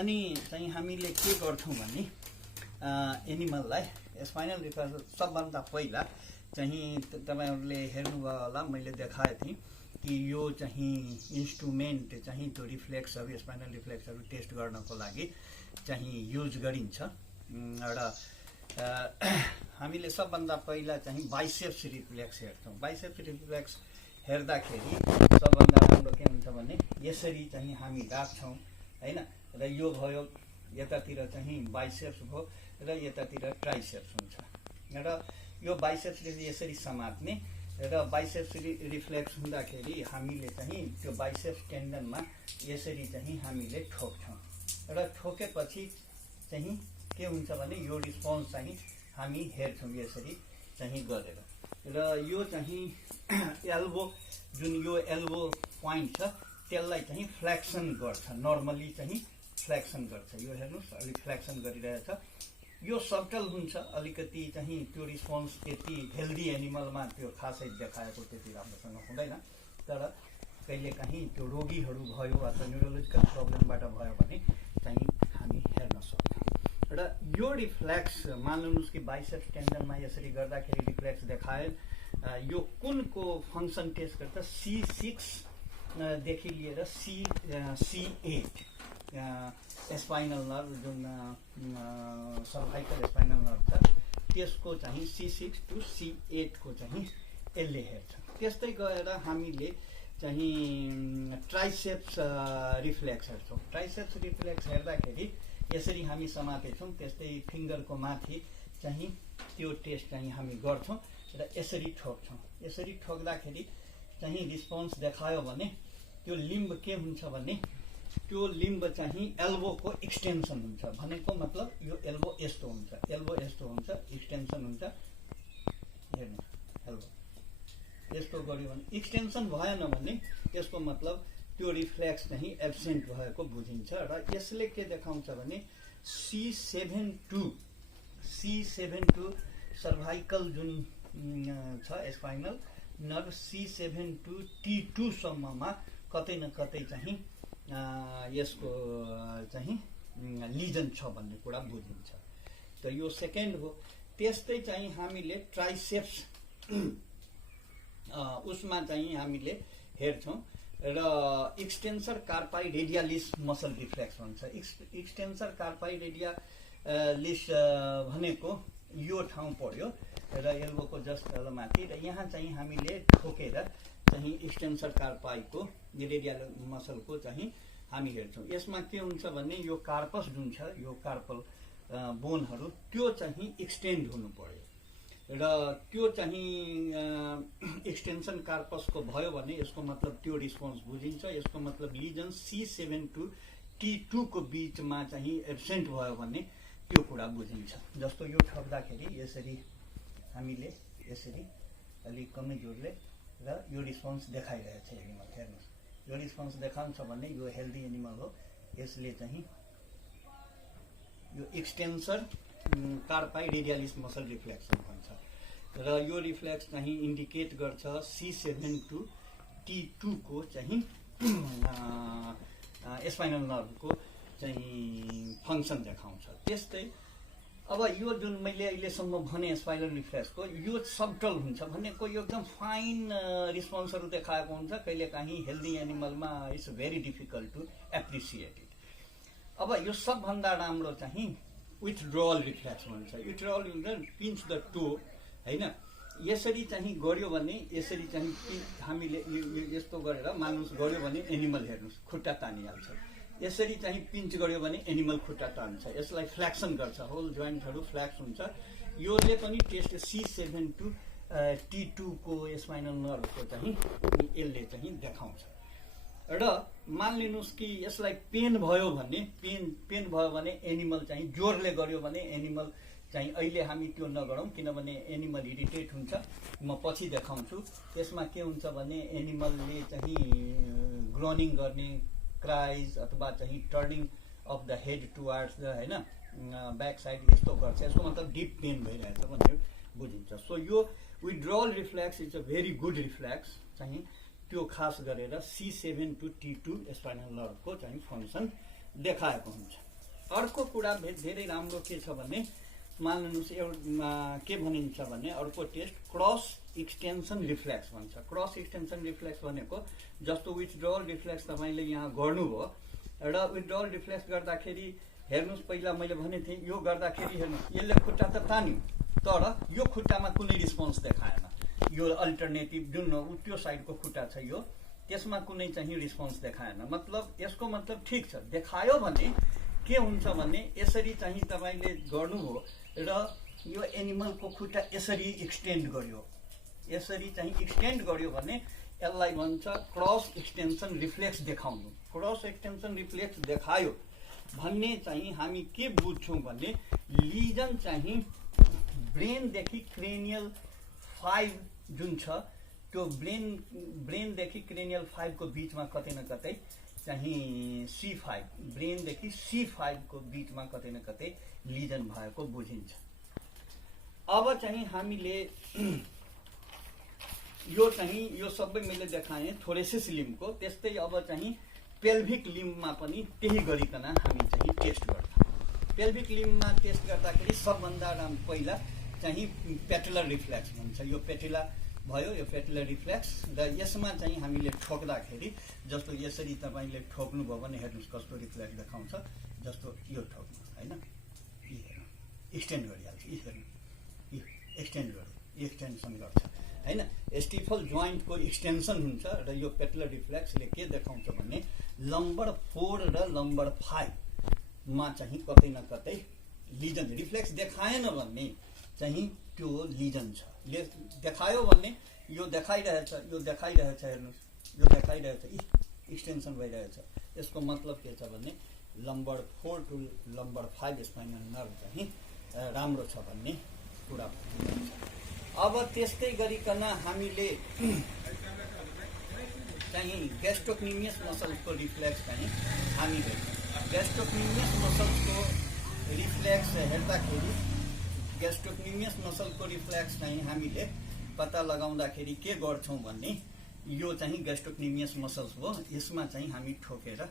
अनि चाहिँ हामीले के गर्छौँ भने एनिमललाई स्पाइनल रिफ्लेक्स सबभन्दा पहिला चाहिँ तपाईहरुले हेर्नुभयो होला मैले देखाएको थिएँ कि यो चाहिँ इन्स्ट्रुमेन्ट चाहिँ त्यो रिफ्लेक्सहरू स्पाइनल रिफ्लेक्सहरू टेस्ट गर्नको लागि चाहिँ युज गरिन्छ र हामीले सबभन्दा पहिला चाहिँ बाइसेप्स रिफ्लेक्स हेर्छौँ। बाइसेप्स रिफ्लेक्स हेर्दाखेरि सबभन्दा राम्रो के हुन्छ भने यसरी चाहिँ हामी राख्छौँ हैन र यो भयो यतातिर चाहिँ बाइसेप्स भयो र यतातिर ट्राइसेप्स हुन्छ र यो बाइसेप्सले यसरी समात्ने र बाइसेप्स रिफ्लेक्स हुँदाखेरि हामीले चाहिँ त्यो बाइसेप्स टेन्डनमा यसरी चाहिँ हामीले ठोक्छौँ र ठोकेपछि चाहिँ के हुन्छ भने यो रिस्पोन्स चाहिँ हामी हेर्छौँ यसरी चाहिँ गरेर र यो चाहिँ एल्बो जुन यो एल्बो पोइन्ट छ त्यसलाई चाहिँ फ्लेक्सन गर्छ, नर्मली चाहिँ फ्लेक्सन गर्छ। यो हेर्नुहोस् अलिक फ्लेक्सन गरिरहेछ, यो सबटल हुन्छ अलिकति चाहिँ त्यो रिस्पोन्स त्यति हेल्दी एनिमलमा त्यो खासै देखाएको त्यति राम्रोसँग हुँदैन तर कहिलेकाहीँ त्यो रोगीहरू भयो अथवा न्युरोलोजिकल प्रब्लमबाट भयो भने चाहिँ हामी हेर्न सक्छौँ। र यो रिफ्लेक्स मान्नुहोस् कि बाइसेप्स टेन्डनमा यसरी गर्दाखेरि रिफ्लेक्स देखाए यो कुनको फङ्सन टेस्ट गर्छ C6 देखि लिएर C8 स्पाइनल नर्भ जुन सर्भाइकल स्पाइनल नर्भ छ त्यसको चाहिँ C6 टु C8 को चाहिँ यसले हेर्छ। त्यस्तै गएर हामीले चाहिँ ट्राइसेप्स रिफ्लेक्स हेर्छौँ। ट्राइसेप्स रिफ्लेक्स हेर्दाखेरि यसरी हामी समातेछौँ, त्यस्तै फिङ्गरको माथि चाहिँ त्यो टेस्ट चाहिँ हामी गर्छौँ र यसरी ठोक्छौँ। यसरी ठोक्दाखेरि चाहिँ रिस्पोन्स देखायो भने त्यो लिम्ब के हुन्छ भने त्यो लिम्ब चाहिँ एल्बोको एक्सटेन्सन हुन्छ। भनेको मतलब यो एल्बो यस्तो हुन्छ, एल्बो यस्तो हुन्छ, एक्सटेन्सन हुन्छ। हेर्नु एल्बो यस्तो गर्यो भने एक्सटेन्सन भएन भने यसको मतलब त्यो रिफ्लेक्स चाहिँ एब्सेन्ट भएको बुझिन्छ र यसले के देखाउँछ भने C7 सर्भाइकल जुन छ spinal nerve C7 to T2 सम्ममा कतै न कतै चाहिँ यसको चाहिँ लिजन छ भन्ने कुरा बुझिन्छ। त यो सेकेन्ड हो। त्यस्तै चाहिँ हामीले ट्राइसेप्स उसमा चाहिँ हामीले हेर्छौँ र एक्सटेन्सर कार्पाई रेडियालिस मसल रिफ्लेक्स भन्छ। एक्सटेन्सर कार्पाई रेडियालिस भनेको यो ठाउँ पर्यो र एल्बोको जस्ट माथि र यहाँ चाहिँ हामीले ठोकेर चाहिँ एक्सटेन्सर कार्पाईको रेडियल मसलको चाहिँ हामी हेर्छौँ। यसमा के हुन्छ भने यो कार्पस जुन छ, यो कार्पल बोनहरू त्यो चाहिँ एक्सटेन्ड हुनु पर्यो र त्यो चाहिँ एक्सटेन्सन कार्पसको भयो भने यसको मतलब त्यो रिस्पोन्स बुझिन्छ। यसको मतलब लिजन C7 to T2 को बीचमा चाहिँ एब्सेन्ट भयो भने त्यो कुरा बुझिन्छ। जस्तो यो ठग्दाखेरि यसरी हामीले यसरी अलिक कमै जोडले र यो रिस्पोन्स देखाइरहेछ एनिमल। हेर्नुहोस्, यो रिस्पोन्स देखाउँछ भने यो हेल्दी एनिमल हो। यसले चाहिँ यो एक्सटेन्सर कार्पाई रेडियालिस मसल रिफ्लेक्सन भन्छ र यो रिफ्लेक्स चाहिँ इन्डिकेट गर्छ C7 to T2 को चाहिँ स्पाइनल नर्भको चाहिँ फङ्सन देखाउँछ। त्यस्तै अब यो जुन मैले अहिलेसम्म भने स्पाइनल रिफ्लेक्सको यो सबटल हुन्छ भनेको यो एकदम फाइन रिस्पोन्सहरू देखाएको हुन्छ। कहिलेकाहीँ हेल्दी एनिमलमा it's very difficult to appreciate it. अब यो सबभन्दा राम्रो चाहिँ विथड्रल रिफ्लेक्स भन्छ। विथड्रल हुन्छ पिन्च द टो, होइन? यसरी चाहिँ गर्यो भने यसरी चाहिँ हामीले यस्तो गरेर मानुस गर्यो भने एनिमल हेर्नुहोस् खुट्टा तानिहाल्छ। यसरी चाहिँ पिन्च गर्यो भने एनिमल खुट्टा तान्छ। यसलाई फ्लेक्सन गर्छ, होल जोइन्टहरू फ्लेक्स हुन्छ। योले पनि टेस्ट C7 to T2 को स्पाइनल नर्भको चाहिँ यसले चाहिँ देखाउँछ। र मानिलिनुहोस् कि यसलाई पेन भयो भने पेन भयो भने एनिमल चाहिँ जोरले गर्यो भने एनिमल चाहिँ अहिले हामी त्यो नगरौँ किनभने एनिमल इरिटेट हुन्छ। म पछि देखाउँछु। त्यसमा के हुन्छ भने एनिमलले चाहिँ ग्रोनिङ गर्ने, क्राइज अथवा चाहिँ turning of the head towards the होइन ब्याक साइड यस्तो गर्छ। यसको मतलब डिप पेन भइरहेछ भनेर बुझिन्छ। सो यो withdrawal reflex is a very good reflex चाहिँ त्यो खास गरेर C7 to T2 स्पाइनल नर्भको चाहिँ फङ्सन देखाएको हुन्छ। अर्को कुरा धेरै राम्रो के छ भने मान्नुहोस् एउटा के भनिन्छ भने अर्को टेस्ट क्रस एक्सटेन्सन रिफ्लेक्स भन्छ। क्रस एक्सटेन्सन रिफ्लेक्स भनेको जस्तो विथड्रल रिफ्लेक्स तपाईँले यहाँ गर्नुभयो र विथड्रल रिफ्लेक्स गर्दाखेरि हेर्नुहोस् पहिला मैले भनेको थिएँ यो गर्दाखेरि हेर्नुहोस् यसले खुट्टा त तान्यो तर यो खुट्टामा कुनै रिस्पोन्स देखाएन। यो अल्टरनेटिभ जुन त्यो साइडको खुट्टा छ यो त्यसमा कुनै चाहिँ रिस्पोन्स देखाएन। मतलब यसको मतलब ठिक छ, देखायो भने के हुन्छ भने यसरी चाहिँ तपाईँले गर्नुभयो र यो एनिमलको खुट्टा यसरी एक्सटेन्ड गर्यो, यसरी चाहिँ एक्सटेन्ड गर्यो भने यसलाई भन्छ क्रस एक्सटेन्सन रिफ्लेक्स देखाउनु। क्रस एक्सटेन्सन रिफ्लेक्स देखायो भन्ने चाहिँ हामी के बुझ्छौँ भने लिजन चाहिँ ब्रेनदेखि क्रेनियल 5 जुन छ त्यो ब्रेनदेखि क्रेनियल 5 को बीचमा कतै न कतै चाहिँ C5 ब्रेनदेखि C5 को बीचमा कतै न कतै लिजन भएको बुझिन्छ। अब चाहिँ हामीले यो चाहिँ यो सबै मैले देखाएँ थोरेसिस लिम्बको। त्यस्तै अब चाहिँ पेल्भिक लिम्बमा पनि त्यही गरिकन हामी चाहिँ टेस्ट गर्छौँ। पेल्भिक लिम्बमा टेस्ट गर्दाखेरि सबभन्दा पहिला चाहिँ पेटुलर रिफ्लेक्स भन्छ। यो पेटुला भयो, यो पेटुलर रिफ्लेक्स र यसमा चाहिँ हामीले ठोक्दाखेरि जस्तो यसरी तपाईँले ठोक्नुभयो भने हेर्नुहोस् कस्तो रिफ्लेक्स देखाउँछ। जस्तो यो ठोक्नु होइन, एक्सटेन्ड गरिहाल्छ, यो एक्सटेन्ड गर्यो, एक्सटेन्सन गर्छ होइन। स्टिफल जोइन्टको एक्सटेन्सन हुन्छ र यो पेटुलर रिफ्लेक्सले के देखाउँछ भने लम्बर 4 र लम्बर 5 मा चाहिँ कतै न कतै लिजन रिफ्लेक्स देखाएन भने चाहिँ त्यो लिजन छ। देखायो भने यो देखाइरहेछ, यो देखाइरहेछ, हेर्नुहोस् यो देखाइरहेछ, एक्सटेन्सन भइरहेछ। यसको मतलब के छ भने लम्बर 4 to लम्बर 5 स्पाइनल नर्भ चाहिँ राम्रो छ भन्ने कुरा बुझिन्छ। अब त्यस्तै गरिकन हामीले चाहिँ ग्यास्ट्रोक्निमियस मसल्सको रिफ्लेक्स चाहिँ हामी हेर्छौँ। ग्यास्ट्रोक्निमियस मसल्सको रिफ्लेक्स हेर्दाखेरि ग्यास्ट्रोक्निमियस मसलको रिफ्लेक्स चाहिँ हामीले पत्ता लगाउँदाखेरि के गर्छौँ भने यो चाहिँ ग्यास्ट्रोक्निमियस मसल्स हो। यसमा चाहिँ हामी ठोकेर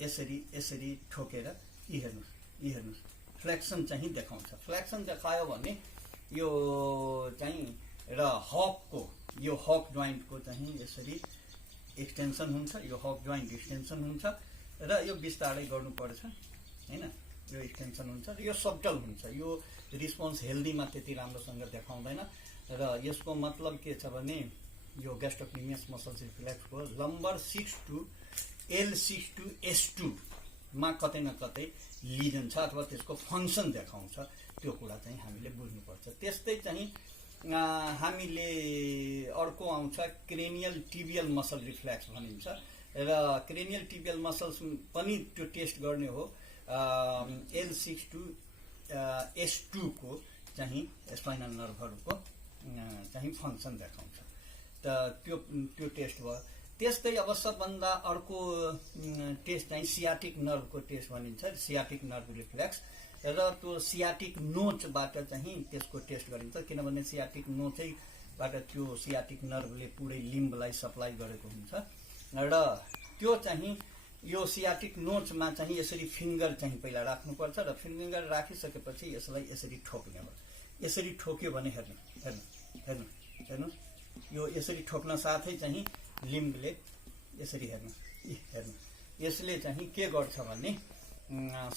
यसरी यसरी ठोकेर यी हेर्नुहोस् फ्लेक्सन चाहिँ देखाउँछ। फ्लेक्सन देखायो भने यो चाहिँ र हकको यो हक जोइन्टको चाहिँ यसरी एक्सटेन्सन हुन्छ। यो हक जोइन्ट एक्सटेन्सन हुन्छ र यो बिस्तारै गर्नुपर्छ होइन। यो एक्सटेन्सन हुन्छ र यो सबटल हुन्छ। यो रिस्पोन्स हेल्दीमा त्यति राम्रोसँग देखाउँदैन र यसको मतलब के छ भने यो ग्यास्ट्रोक्निमियस muscles रिफ्लेक्सको लम्बर 6 to L6 to S2 मा कतै न कतै लिजन छ अथवा त्यसको फङ्सन देखाउँछ, त्यो कुरा चाहिँ हामीले बुझ्नुपर्छ। त्यस्तै चाहिँ हामीले अर्को आउँछ क्रेनियल टिबियल मसल रिफ्लेक्स भनिन्छ र क्रेनियल टिबियल मसल्स पनि त्यो टेस्ट गर्ने हो। L6 to S2 को चाहिँ स्पाइनल नर्भहरूको चाहिँ फङ्सन देखाउँछ, त त्यो टेस्ट भयो। त्यस्तै अब सबभन्दा अर्को टेस्ट चाहिँ सियाटिक नर्भको टेस्ट भनिन्छ, सियाटिक नर्भ रिफ्लेक्स र त्यो सियाटिक नोचबाट चाहिँ त्यसको टेस्ट गरिन्छ, किनभने सियाटिक नोचैबाट त्यो सियाटिक नर्भले पुरै लिम्बलाई सप्लाई गरेको हुन्छ र त्यो चाहिँ यो सियाटिक नोचमा चाहिँ यसरी फिङ्गर चाहिँ पहिला राख्नुपर्छ र फिङ्गर राखिसकेपछि यसलाई यसरी ठोक्ने हो। यसरी ठोक्यो भने हेर्नु हेर्नु हेर्नु हेर्नु यो यसरी ठोक्न साथै चाहिँ लिम्बले यसरी हेर्नु हेर्नु यसले चाहिँ के गर्छ भने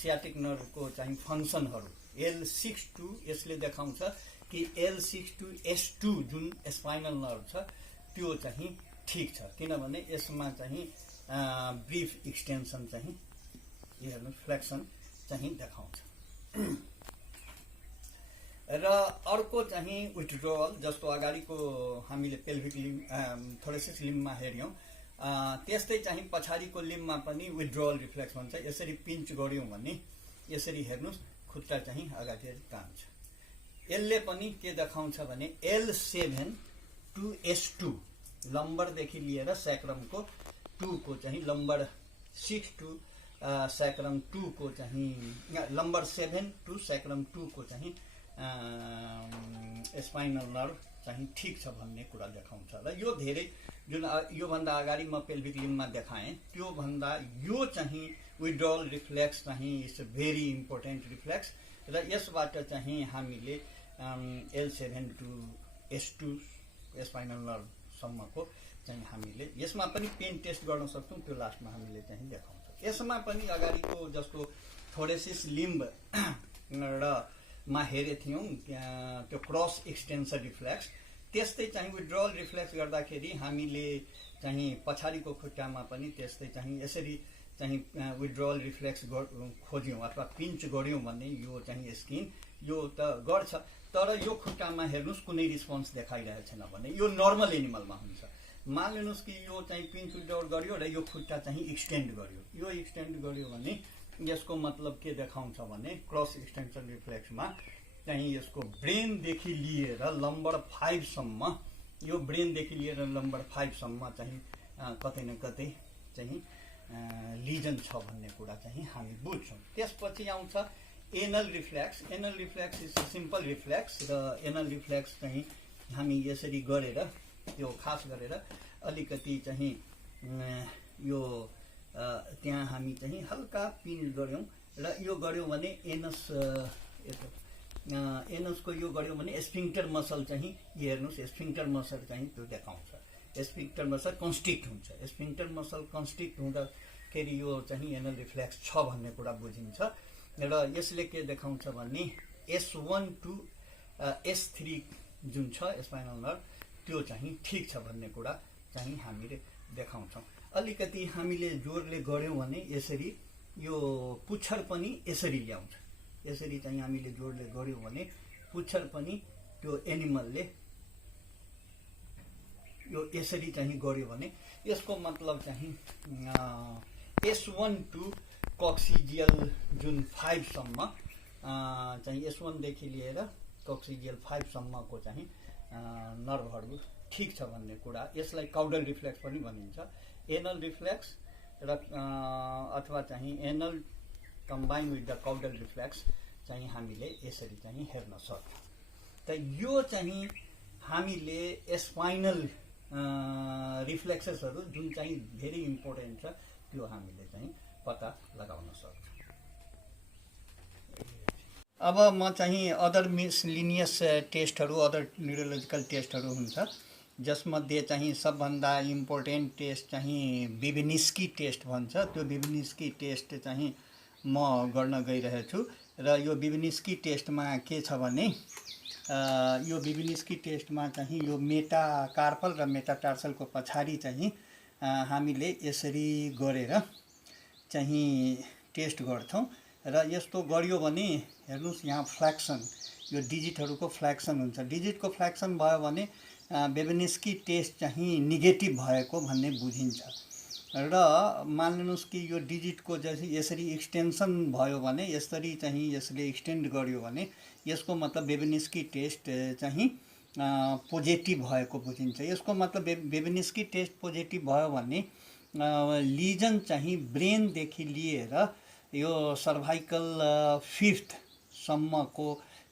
सियाटिक नर्भको चाहिँ फङ्सनहरू L6 to यसले देखाउँछ कि L6 to S2 जुन स्पाइनल नर्भ छ त्यो चाहिँ ठिक छ, किनभने यसमा चाहिँ ब्रिफ एक्सटेन्सन चाहिँ हेर्नु फ्लेक्सन चाहिँ देखाउँछ। र अर्को चाहिँ विथड्रोअल, जस्तो अगाडिको हामीले पेल्भिक लिम्ब थोरेसिस लिम्बमा हेऱ्यौँ, त्यस्तै चाहिँ पछाडिको लिम्बमा पनि विथड्रोअल रिफ्लेक्स भन्छ। यसरी पिन्च गऱ्यौँ भने यसरी हेर्नुहोस् खुट्टा चाहिँ अगाडि तान्छ। यसले पनि के देखाउँछ भने L7 to S2 लम्बरदेखि लिएर स्याक्रमको 2 को चाहिँ लम्बर 6 to स्याक्रम 2 को चाहिँ लम्बर 7 to स्याक्रम 2 को चाहिँ स्पाइनल नर्भ चाहिँ ठिक छ भन्ने कुरा देखाउँछ। र यो धेरै जुन योभन्दा अगाडि म पेल्भिक लिम्बमा देखाएँ त्योभन्दा यो चाहिँ विथड्रोअल रिफ्लेक्स चाहिँ it's a very important reflex र यसबाट चाहिँ हामीले L7 to S2 स्पाइनल नर्भसम्मको चाहिँ हामीले यसमा पनि पेन टेस्ट गर्न सक्छौँ, त्यो लास्टमा हामीले चाहिँ देखाउँछ। यसमा पनि अगाडिको जस्तो थोरेसिस लिम्ब र मा हेरेको थियौँ त्यो क्रस एक्सटेन्सन रिफ्लेक्स, त्यस्तै चाहिँ विथड्रोअल रिफ्लेक्स गर्दाखेरि हामीले चाहिँ पछाडिको खुट्टामा पनि त्यस्तै चाहिँ यसरी चाहिँ विथड्रोअल रिफ्लेक्स खोज्यौँ अथवा पिन्च गऱ्यौँ भने यो चाहिँ स्किन यो त गर्छ, तर यो खुट्टामा हेर्नुहोस् कुनै रिस्पोन्स देखाइरहेको छैन भने यो नर्मल एनिमलमा हुन्छ। मानिलिनुहोस् कि यो चाहिँ पिन्च विथड्रोअल गर्यो र यो खुट्टा चाहिँ एक्सटेन्ड गर्यो, यो एक्सटेन्ड गर्यो भने यसको मतलब के देखाउँछ भने क्रस एक्सटेन्सन रिफ्लेक्समा चाहिँ यसको ब्रेनदेखि लिएर लम्बर 5 सम्म, यो ब्रेनदेखि लिएर लम्बर 5 सम्म चाहिँ कतै न कतै चाहिँ लिजन छ भन्ने कुरा चाहिँ हामी बुझ्छौँ। त्यसपछि आउँछ anal reflex. Anal reflex is simple reflex र एनल रिफ्लेक्स चाहिँ हामी यसरी गरेर त्यो खास गरेर अलिकति चाहिँ यो त्यहाँ हामी चाहिँ हल्का पिन गऱ्यौँ र यो गऱ्यौँ भने एनसको यो गऱ्यौँ भने स्फिङ्क्टर मसल चाहिँ हेर्नुहोस् स्फिङ्क्टर मसल चाहिँ त्यो देखाउँछ। स्फिङ्क्टर मसल कन्स्ट्रिक्ट हुन्छ, स्फिङ्क्टर मसल कन्स्ट्रिक्ट हुँदाखेरि यो चाहिँ एनल रिफ्लेक्स छ भन्ने कुरा बुझिन्छ र यसले के देखाउँछ भने S1 to S3 जुन छ स्पाइनल नर्भ त्यो चाहिँ ठिक छ भन्ने कुरा चाहिँ हामीले देखाउँछौँ। अलिकति हामीले जोडले गऱ्यौँ भने यसरी यो पुच्छर पनि यसरी ल्याउँछ, यसरी चाहिँ हामीले जोडले गऱ्यौँ भने पुच्छर पनि त्यो एनिमलले यो यसरी चाहिँ गर्यो भने यसको मतलब चाहिँ S1 to कक्सिजियल जुन 5 सम्म चाहिँ S1 देखि लिएर कक्सिजियल 5 सम्मको चाहिँ नर्भहरू ठिक छ भन्ने कुरा, यसलाई काउडल रिफ्लेक्स पनि भनिन्छ। एनल रिफ्लेक्स र अथवा चाहिँ anal combine with the caudal reflex चाहिँ हामीले यसरी चाहिँ हेर्न सक्छौँ। त यो चाहिँ हामीले स्पाइनल रिफ्लेक्सेसहरू जुन चाहिँ धेरै इम्पोर्टेन्ट छ त्यो हामीले चाहिँ पत्ता लगाउन सक्छौँ। अब म चाहिँ अदर मिसलिनियस टेस्टहरू अदर न्युरोलोजिकल टेस्टहरू हुन्छ, जसमध्ये चाहिँ सबभन्दा इम्पोर्टेन्ट टेस्ट चाहिँ बिबिनिस्की टेस्ट भन्छ। त्यो बिबिनिस्की टेस्ट चाहिँ म गर्न गइरहेछु र यो बिबिनिस्की टेस्टमा के छ भने यो बिबिनिस्की टेस्टमा चाहिँ यो मेटाकार्पल र मेटाटार्सलको पछाडि चाहिँ हामीले यसरी गरेर चाहिँ टेस्ट गर्छौँ र यस्तो गरियो भने हेर्नुहोस् यहाँ फ्ल्याक्सन यो डिजिटहरूको फ्ल्याक्सन हुन्छ। डिजिटको फ्ल्याक्सन भयो भने बेबेनिस्की टेस्ट चाहिँ नेगेटिभ भएको भन्ने बुझिन्छ र मानिलिनुहोस् कि यो डिजिटको जस्तै यसरी एक्सटेन्सन भयो भने यसरी चाहिँ यसले एक्सटेन्ड गर्यो भने यसको मतलब बेबेनिस्की टेस्ट चाहिँ पोजिटिभ भएको बुझिन्छ। यसको मतलब बेबेनिस्की टेस्ट पोजिटिभ भयो भने लिजन चाहिँ ब्रेनदेखि लिएर यो सर्भाइकल फिफ्थसम्मको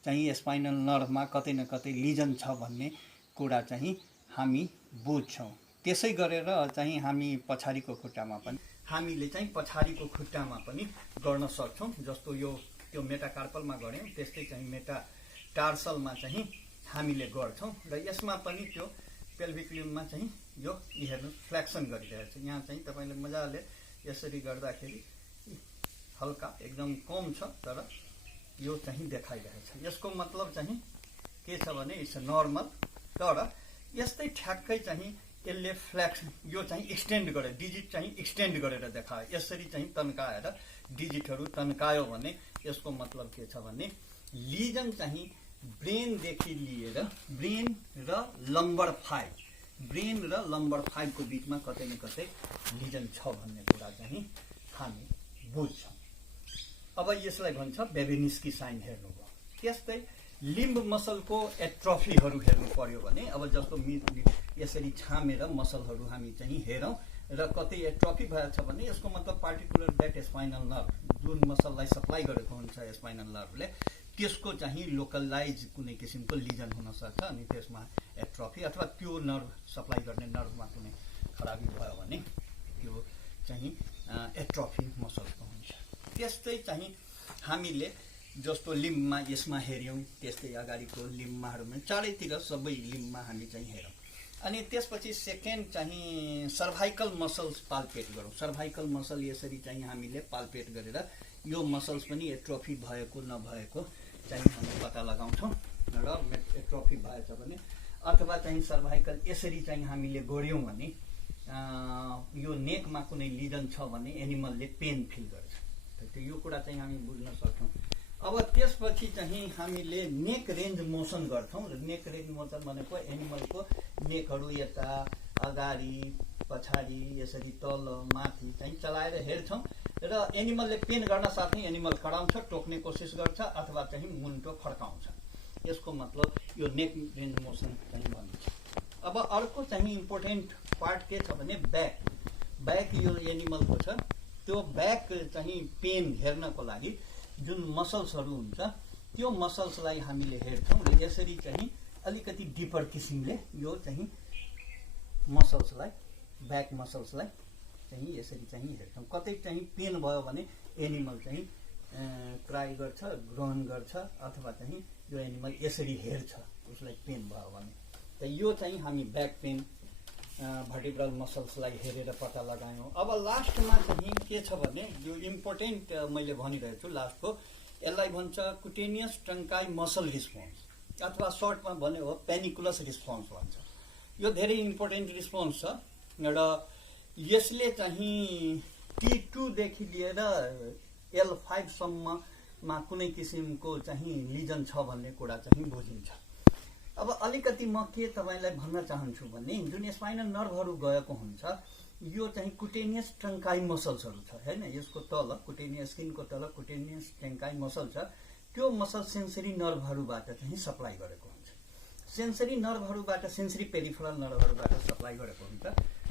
चाहिँ स्पाइनल नर्भमा कतै न कतै लिजन छ भन्ने कुरा चाहिँ हामी बुझ्छौँ। त्यसै गरेर चाहिँ हामी पछाडिको खुट्टामा पनि हामीले चाहिँ पछाडिको खुट्टामा पनि गर्न सक्छौँ। जस्तो यो त्यो मेटाकार्पलमा गऱ्यौँ त्यस्तै चाहिँ मेटाटार्सलमा चाहिँ हामीले गर्छौँ र यसमा पनि त्यो पेल्भिक लिम्बमा चाहिँ यो हेर्नु फ्ल्याक्सन गरिरहेको छ। यहाँ चाहिँ तपाईँले मजाले यसरी गर्दाखेरि हल्का एकदम कम छ तर यो चाहिँ देखाइरहेछ। यसको मतलब चाहिँ के छ भने इट्स नर्मल, तर यस्तै ठ्याक्कै चाहिँ यसले फ्ल्याक्सन यो चाहिँ एक्सटेन्ड गरेर डिजिट चाहिँ एक्सटेन्ड गरेर देखायो। यसरी चाहिँ तन्काएर डिजिटहरू तन्कायो भने यसको मतलब के छ भने लिजन चाहिँ ब्रेनदेखि लिएर ब्रेन र लम्बर फाइभ को बिचमा कतै न कतै लिजन छ भन्ने कुरा चाहिँ हामी बुझ्छौँ। अब यसलाई भन्छ बेबेनिस्की साइन हेर्नुभयो। त्यस्तै लिम्ब मसलको एट्रोफीहरू हेर्नु पर्यो भने अब जस्तो यसरी छामेर मसलहरू हामी चाहिँ हेरौँ र कतै एट्रोफी भएको छ भने यसको मतलब पार्टिकुलर द्याट स्पाइनल नर्भ जुन मसललाई सप्लाई गरेको हुन्छ स्पाइनल नर्भले त्यसको चाहिँ लोकलाइज कुनै किसिमको लिजन हुनसक्छ अनि त्यसमा एट्रोफी अथवा त्यो नर्भ सप्लाई गर्ने नर्भमा कुनै खराबी भयो भने त्यो चाहिँ एट्रोफी मसलको हुन्छ। त्यस्तै चाहिँ हामीले जस्तो लिम्बमा यसमा हेऱ्यौँ त्यस्तै अगाडिको लिम्बमाहरूमा चारैतिर सबै लिम्बमा हामी चाहिँ हेरौँ। अनि त्यसपछि सेकेन्ड चाहिँ सर्भाइकल मसल्स पाल्पेट गरौँ। सर्भाइकल मसल यसरी चाहिँ हामीले पाल्पेट गरेर यो मसल्स पनि एट्रोफी भएको नभएको चाहिँ हामी पत्ता लगाउँछौँ र एट्रोफी भएछ भने अथवा चाहिँ सर्भाइकल यसरी चाहिँ हामीले गऱ्यौँ भने यो नेकमा कुनै लिजन छ भने एनिमलले पेन फिल गर्छ। यो कुरा चाहिँ हामी बुझ्न सक्छौँ। अब त्यसपछि चाहिँ हामीले नेक रेन्ज मोसन गर्छौँ र नेक रेन्ज मोसन भनेको एनिमलको नेकहरू यता अगाडि पछाडि यसरी तल माथि चाहिँ चलाएर हेर्छौँ र एनिमलले पेन गर्न साथै एनिमल कराउँछ, टोक्ने कोसिस गर्छ अथवा चाहिँ मुन्टो फर्काउँछ। यसको मतलब यो नेक रेन्ज मोसन चाहिँ भनिन्छ। अब अर्को चाहिँ इम्पोर्टेन्ट पार्ट के छ भने ब्याक यो एनिमलको छ। त्यो ब्याक चाहिँ पेन हेर्नको लागि जुन मसल्सहरू हुन्छ त्यो मसल्सलाई हामीले हेर्छौँ र यसरी चाहिँ अलिकति डिपर किसिमले यो चाहिँ मसल्सलाई ब्याक मसल्सलाई चाहिँ यसरी चाहिँ हेर्छौँ। कतै चाहिँ पेन भयो भने एनिमल चाहिँ क्राई गर्छ, ग्रोन गर्छ अथवा चाहिँ यो एनिमल यसरी हेर्छ उसलाई पेन भयो भने। त यो चाहिँ हामी ब्याक पेन भर्टिब्रल मसल्सलाई हेरेर पत्ता लगायौँ। अब लास्टमा चाहिँ के छ भने यो इम्पोर्टेन्ट मैले भनिरहेको छु लास्टको, यसलाई भन्छ कुटेनियस ट्रङ्काई मसल रिस्पोन्स अथवा सर्टमा भन्यो हो पेनिकुलस रिस्पोन्स भन्छ। यो धेरै इम्पोर्टेन्ट रिस्पोन्स छ र यसले चाहिँ T2 देखि लिएर L5 सम्ममा कुनै किसिमको चाहिँ लिजन छ भन्ने कुरा चाहिँ बुझिन्छ। अब अलिकति म के तपाईलाई भन्न चाहन्छु भने जुन स्पाइनल नर्भहरू गएको हुन्छ यो चाहिँ कुटेनियस ट्रङ्काई मसल्सहरू छ हैन। यसको तल कुटेनियस स्किनको तल कुटेनियस ट्रङ्काई मसल छ। त्यो मसल सेन्सरी नर्भहरूबाट चाहिँ सप्लाई गरेको हुन्छ। सेन्सरी नर्भहरूबाट सेन्सरी पेरिफेरल नर्भहरूबाट सप्लाई गरेको हुन्छ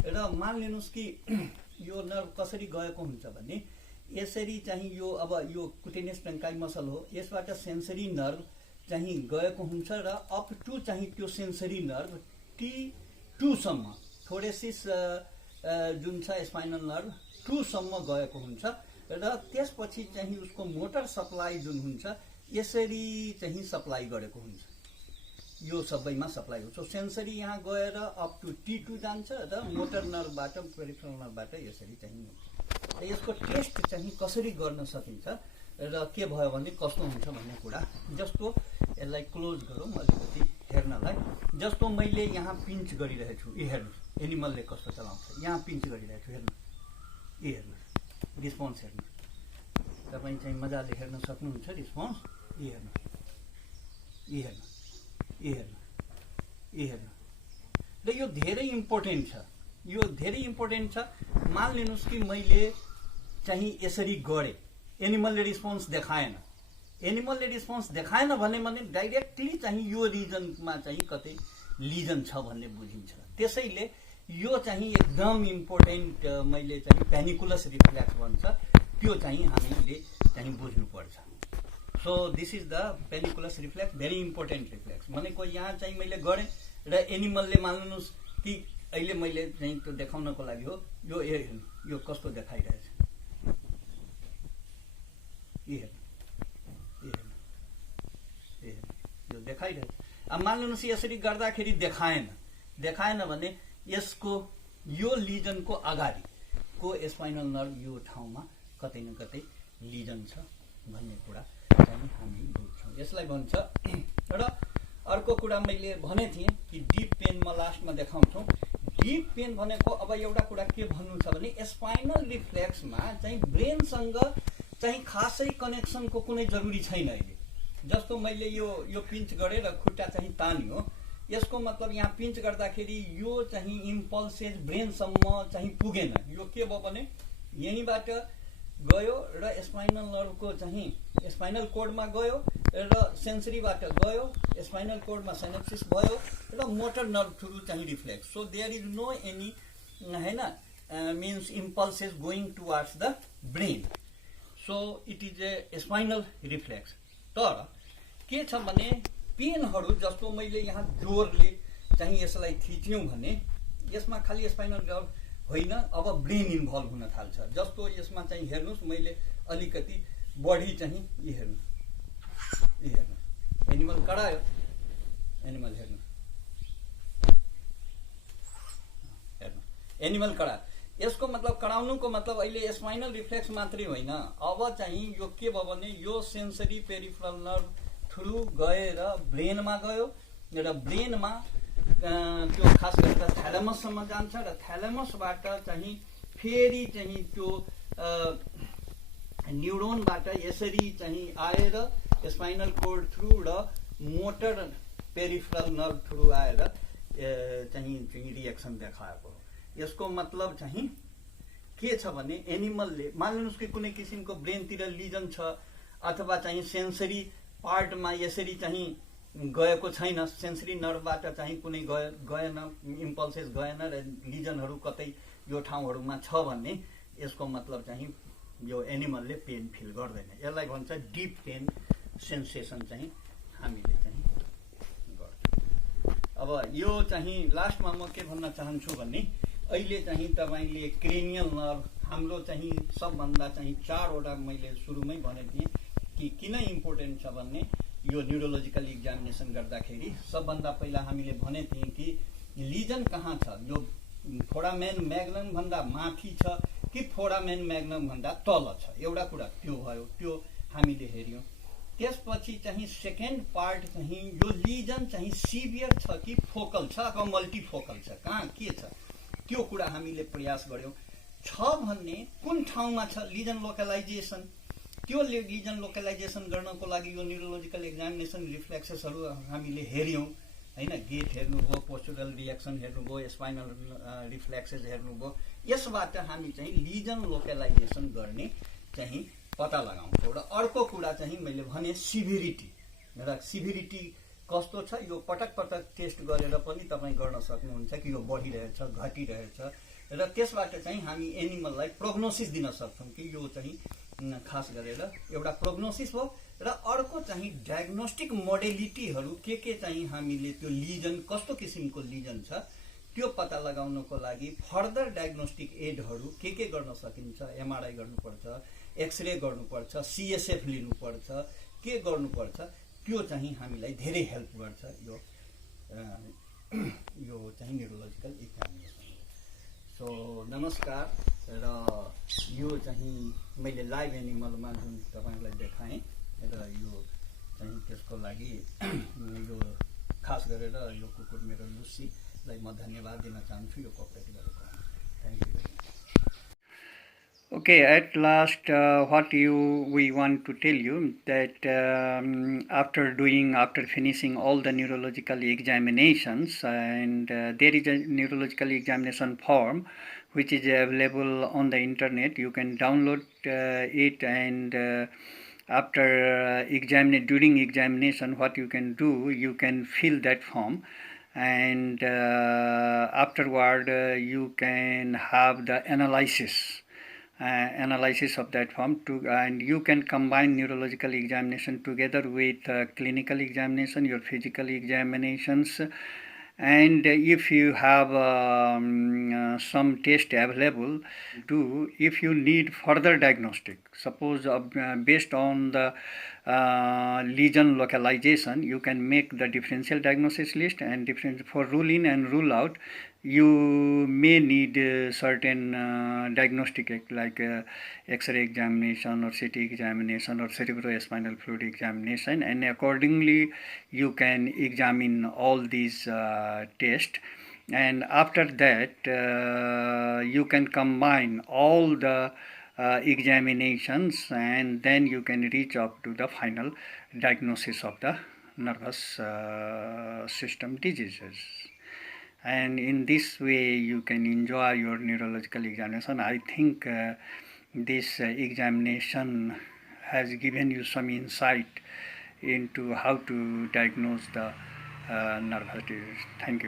र मानिलिनुस् कि यो नर्भ कसरी गएको हुन्छ भने यसरी चाहिँ यो अब यो कुटेनियस ट्रङ्काई मसल हो, यसबाट सेन्सरी नर्भ चाहिँ गएको हुन्छ र अप टु चाहिँ त्यो सेन्सरी नर्भ T2 सम्म थोरेसिस जुन छ स्पाइनल नर्भ 2 सम्म गएको हुन्छ र त्यसपछि चाहिँ उसको मोटर सप्लाई जुन हुन्छ यसरी चाहिँ सप्लाई गरेको हुन्छ। यो सबैमा सप्लाई हुन्छ। सेन्सरी यहाँ गएर अप टु T2 जान्छ र मोटर नर्भबाट पेरिफेरल नर्भबाट यसरी चाहिँ हुन्छ। र यसको टेस्ट चाहिँ कसरी गर्न सकिन्छ र के भयो भने कस्तो हुन्छ भन्ने कुरा जस्तो यसलाई क्लोज गरौँ अलिकति हेर्नलाई। जस्तो मैले यहाँ पिन्च गरिरहेको छु, यो हेर्नु एनिमलले कस्तो चलाउँछ। यहाँ पिन्च गरिरहेको छु, हेर्नु, ए हेर्नु रिस्पोन्स हेर्नु, तपाईँ चाहिँ मजाले हेर्न सक्नुहुन्छ रिस्पोन्स। ए हेर्नु, ए हेर्नु, ए हेर्नु, ए हेर्नु। र यो धेरै इम्पोर्टेन्ट छ, यो धेरै इम्पोर्टेन्ट छ। मानिलिनुहोस् कि मैले चाहिँ यसरी गरेँ, एनिमलले रिस्पोन्स देखाएन, एनिमलले रिस्पोन्स देखाएन भने डाइरेक्टली चाहिँ यो रिजनमा चाहिँ कतै लिजन छ भन्ने बुझिन्छ। त्यसैले यो चाहिँ एकदम इम्पोर्टेन्ट मैले चाहिँ पेनिकुलस रिफ्लेक्स भन्छ, त्यो चाहिँ हामीले चाहिँ बुझ्नुपर्छ। So this is the panniculus reflex, very important reflex. भनेको यहाँ चाहिँ मैले गरेँ र एनिमलले मान्नुहोस् कि अहिले मैले चाहिँ त्यो देखाउनको लागि हो, यो हेर्नु, यो कस्तो देखाइरहेछ, ए हेर्नु, ए हेर्नु, ए हेर्नु, यो देखाइरहेछ। अब मान्नुहोस् यसरी गर्दाखेरि देखाएन भने यसको यो लिजनको अगाडिको स्पाइनल नर्भ यो ठाउँमा कतै न कतै लिजन छ भन्ने कुरा चाहिँ हामी बुझ्छौँ। यसलाई भन्छ। र अर्को कुरा मैले भने थिएँ कि डिप पेनमा लास्टमा देखाउँछौँ। डिप पेन भनेको अब एउटा कुरा के भन्नु छ भने स्पाइनल रिफ्लेक्समा चाहिँ ब्रेनसँग चाहिँ खासै कनेक्सनको कुनै जरुरी छैन। अहिले जस्तो मैले यो पिन्च गरेँ र खुट्टा चाहिँ तान्यो, यसको मतलब यहाँ पिन्च गर्दाखेरि यो चाहिँ इम्पल्सेस ब्रेनसम्म चाहिँ पुगेन। यो के भयो भने यहीँबाट गयो र स्पाइनल नर्भको चाहिँ स्पाइनल कोडमा गयो र सेन्सरीबाट गयो, स्पाइनल कोडमा सिनेप्सिस भयो र मोटर नर्भ थ्रु चाहिँ reflex. So there is no any हैन means impulses going towards the brain. So it is a spinal reflex. तर के छ भने पेनहरू जस्तो मैले यहाँ जोरले चाहिँ यसलाई थिच्यौँ भने यसमा खालि स्पाइनल नर्भ होइन, अब ब्रेन इन्भल्भ हुन थाल्छ। जस्तो यसमा चाहिँ हेर्नुहोस् मैले अलिकति बढी चाहिँ ए हेर्नु, ए हेर्नु, एनिमल कडायो, एनिमल हेर्नु, हेर्नु एनिमल कडा। यसको मतलब कडाउनुको मतलब अहिले स्पाइनल रिफ्लेक्स मात्रै होइन, अब चाहिँ यो के भयो भने यो सेन्सरी पेरिफेरल नर्भ थ्रु गएर ब्रेनमा गयो र ब्रेनमा त्यो खास गरेर थ्यालेमससम्म जान्छ र थ्यालेमसबाट चाहिँ फेरि चाहिँ त्यो न्युरोनबाट यसरी चाहिँ आएर स्पाइनल कोर्ड थ्रु र मोटर पेरिफेरल नर्भ थ्रु आएर चाहिँ रिएक्सन देखाएको हो। यसको मतलब चाहिँ के छ भने एनिमलले मानिलिनुहोस् कि कुनै किसिमको ब्रेनतिर लिजन छ अथवा चाहिँ सेन्सरी पार्टमा यसरी चाहिँ गएको छैन, सेन्सरी नर्भबाट चाहिँ कुनै गएन, इम्पल्सेस गएन र लिजनहरू कतै यो ठाउँहरूमा छ भने यसको मतलब चाहिँ यो एनिमलले पेन फिल गर्दैन। यसलाई भन्छ डिप पेन सेन्सेसन चाहिँ हामीले चाहिँ गर्छौँ। अब यो चाहिँ लास्टमा म के भन्न चाहन्छु भने अहिले चाहिँ तपाईँले क्रेनियल नर्भ हाम्रो चाहिँ सबभन्दा चाहिँ 4वटा मैले सुरुमै भनेको थिएँ कि किन इम्पोर्टेन्ट छ भन्ने यो न्युरोलोजिकल एक्जामिनेसन गर्दाखेरि सबभन्दा पहिला हामीले भने थियौँ कि लिजन कहाँ छ, यो फोरामेन मैग्नम भन्दा माथि छ कि फोरामेन मैग्नम भन्दा तल छ, एउटा कुरा त्यो भयो, त्यो हामीले हेर्यौँ। त्यसपछि चाहिँ सेकेन्ड पार्ट चाहिँ यो लिजन चाहिँ सिभियर छ कि फोकल छ अथवा मल्टिफोकल छ, कहाँ के छ त्यो कुरा हामीले प्रयास गर्यौँ। छ भन्ने कुन ठाउँमा छ लिजन लोकलाइजेसन, त्यो लिजन लोकलाइजेसन गर्नको लागि यो न्युरोलोजिकल एक्जामिनेसन रिफ्लेक्सेसहरू हामीले हेर्यौँ हैन। गेट हेर्नुभयो, पोस्चुरल रिएक्सन हेर्नुभयो, स्पाइनल रिफ्लेक्सेस हेर्नुभयो। यसबाट हामी चाहिँ लिजन लोकलाइजेसन गर्ने चाहिँ पत्ता लगाउँछौँ। र अर्को कुरा चाहिँ मैले भने सिभिरिटी, र सिभिरिटी कस्तो छ यो पटक पटक टेस्ट गरेर पनि तपाईँ गर्न सक्नुहुन्छ कि यो बढिरहेछ घटिरहेछ, र त्यसबाट चाहिँ हामी एनिमललाई प्रोग्नोसिस दिन सक्छौँ कि यो चाहिँ खास गरेर एउटा प्रोग्नोसिस हो। र अर्को चाहिँ डायग्नोस्टिक मोडेलिटीहरू के चाहिँ हामीले त्यो लिजन कस्तो किसिमको लिजन छ त्यो पत्ता लगाउनको लागि फर्दर डायग्नोस्टिक एडहरू के गर्न सकिन्छ, एमआरआई गर्नुपर्छ, एक्सरे गर्नुपर्छ, सीएसएफ लिनुपर्छ, के गर्नुपर्छ त्यो चाहिँ हामीलाई धेरै हेल्प गर्छ यो चाहिँ न्युरोलोजिकल एक्जामिनेसन। सो नमस्कार। र यो चाहिँ मैले लाइभ एनिमलमा जुन तपाईँलाई देखाएँ र यो चाहिँ त्यसको लागि यो खास गरेर यो कुकुर मेरो लुसी म धन्यवाद दिन चाहन्छु यो कोअपरेट गरेको। Thank you. Okay, at last, what we want to tell you that after finishing all the neurological examinations, and there is a neurological examination form which is available on the internet. You can download it, and after during examination, what you can do, you can fill that form, and afterward you can have the analysis of that form and you can combine neurological examination together with clinical examination, your physical examinations, and if you have some test available, if you need further diagnostic, suppose based on the lesion localization, you can make the differential diagnosis list, and for rule in and rule out you may need certain diagnostic like X-ray examination or CT examination or cerebrospinal fluid examination, and accordingly you can examine all these tests, and after that you can combine all the examinations, and then you can reach up to the final diagnosis of the nervous system diseases. And in this way you can enjoy your neurological examination. I think this examination has given you some insight into how to diagnose the nervous disease. Thank you.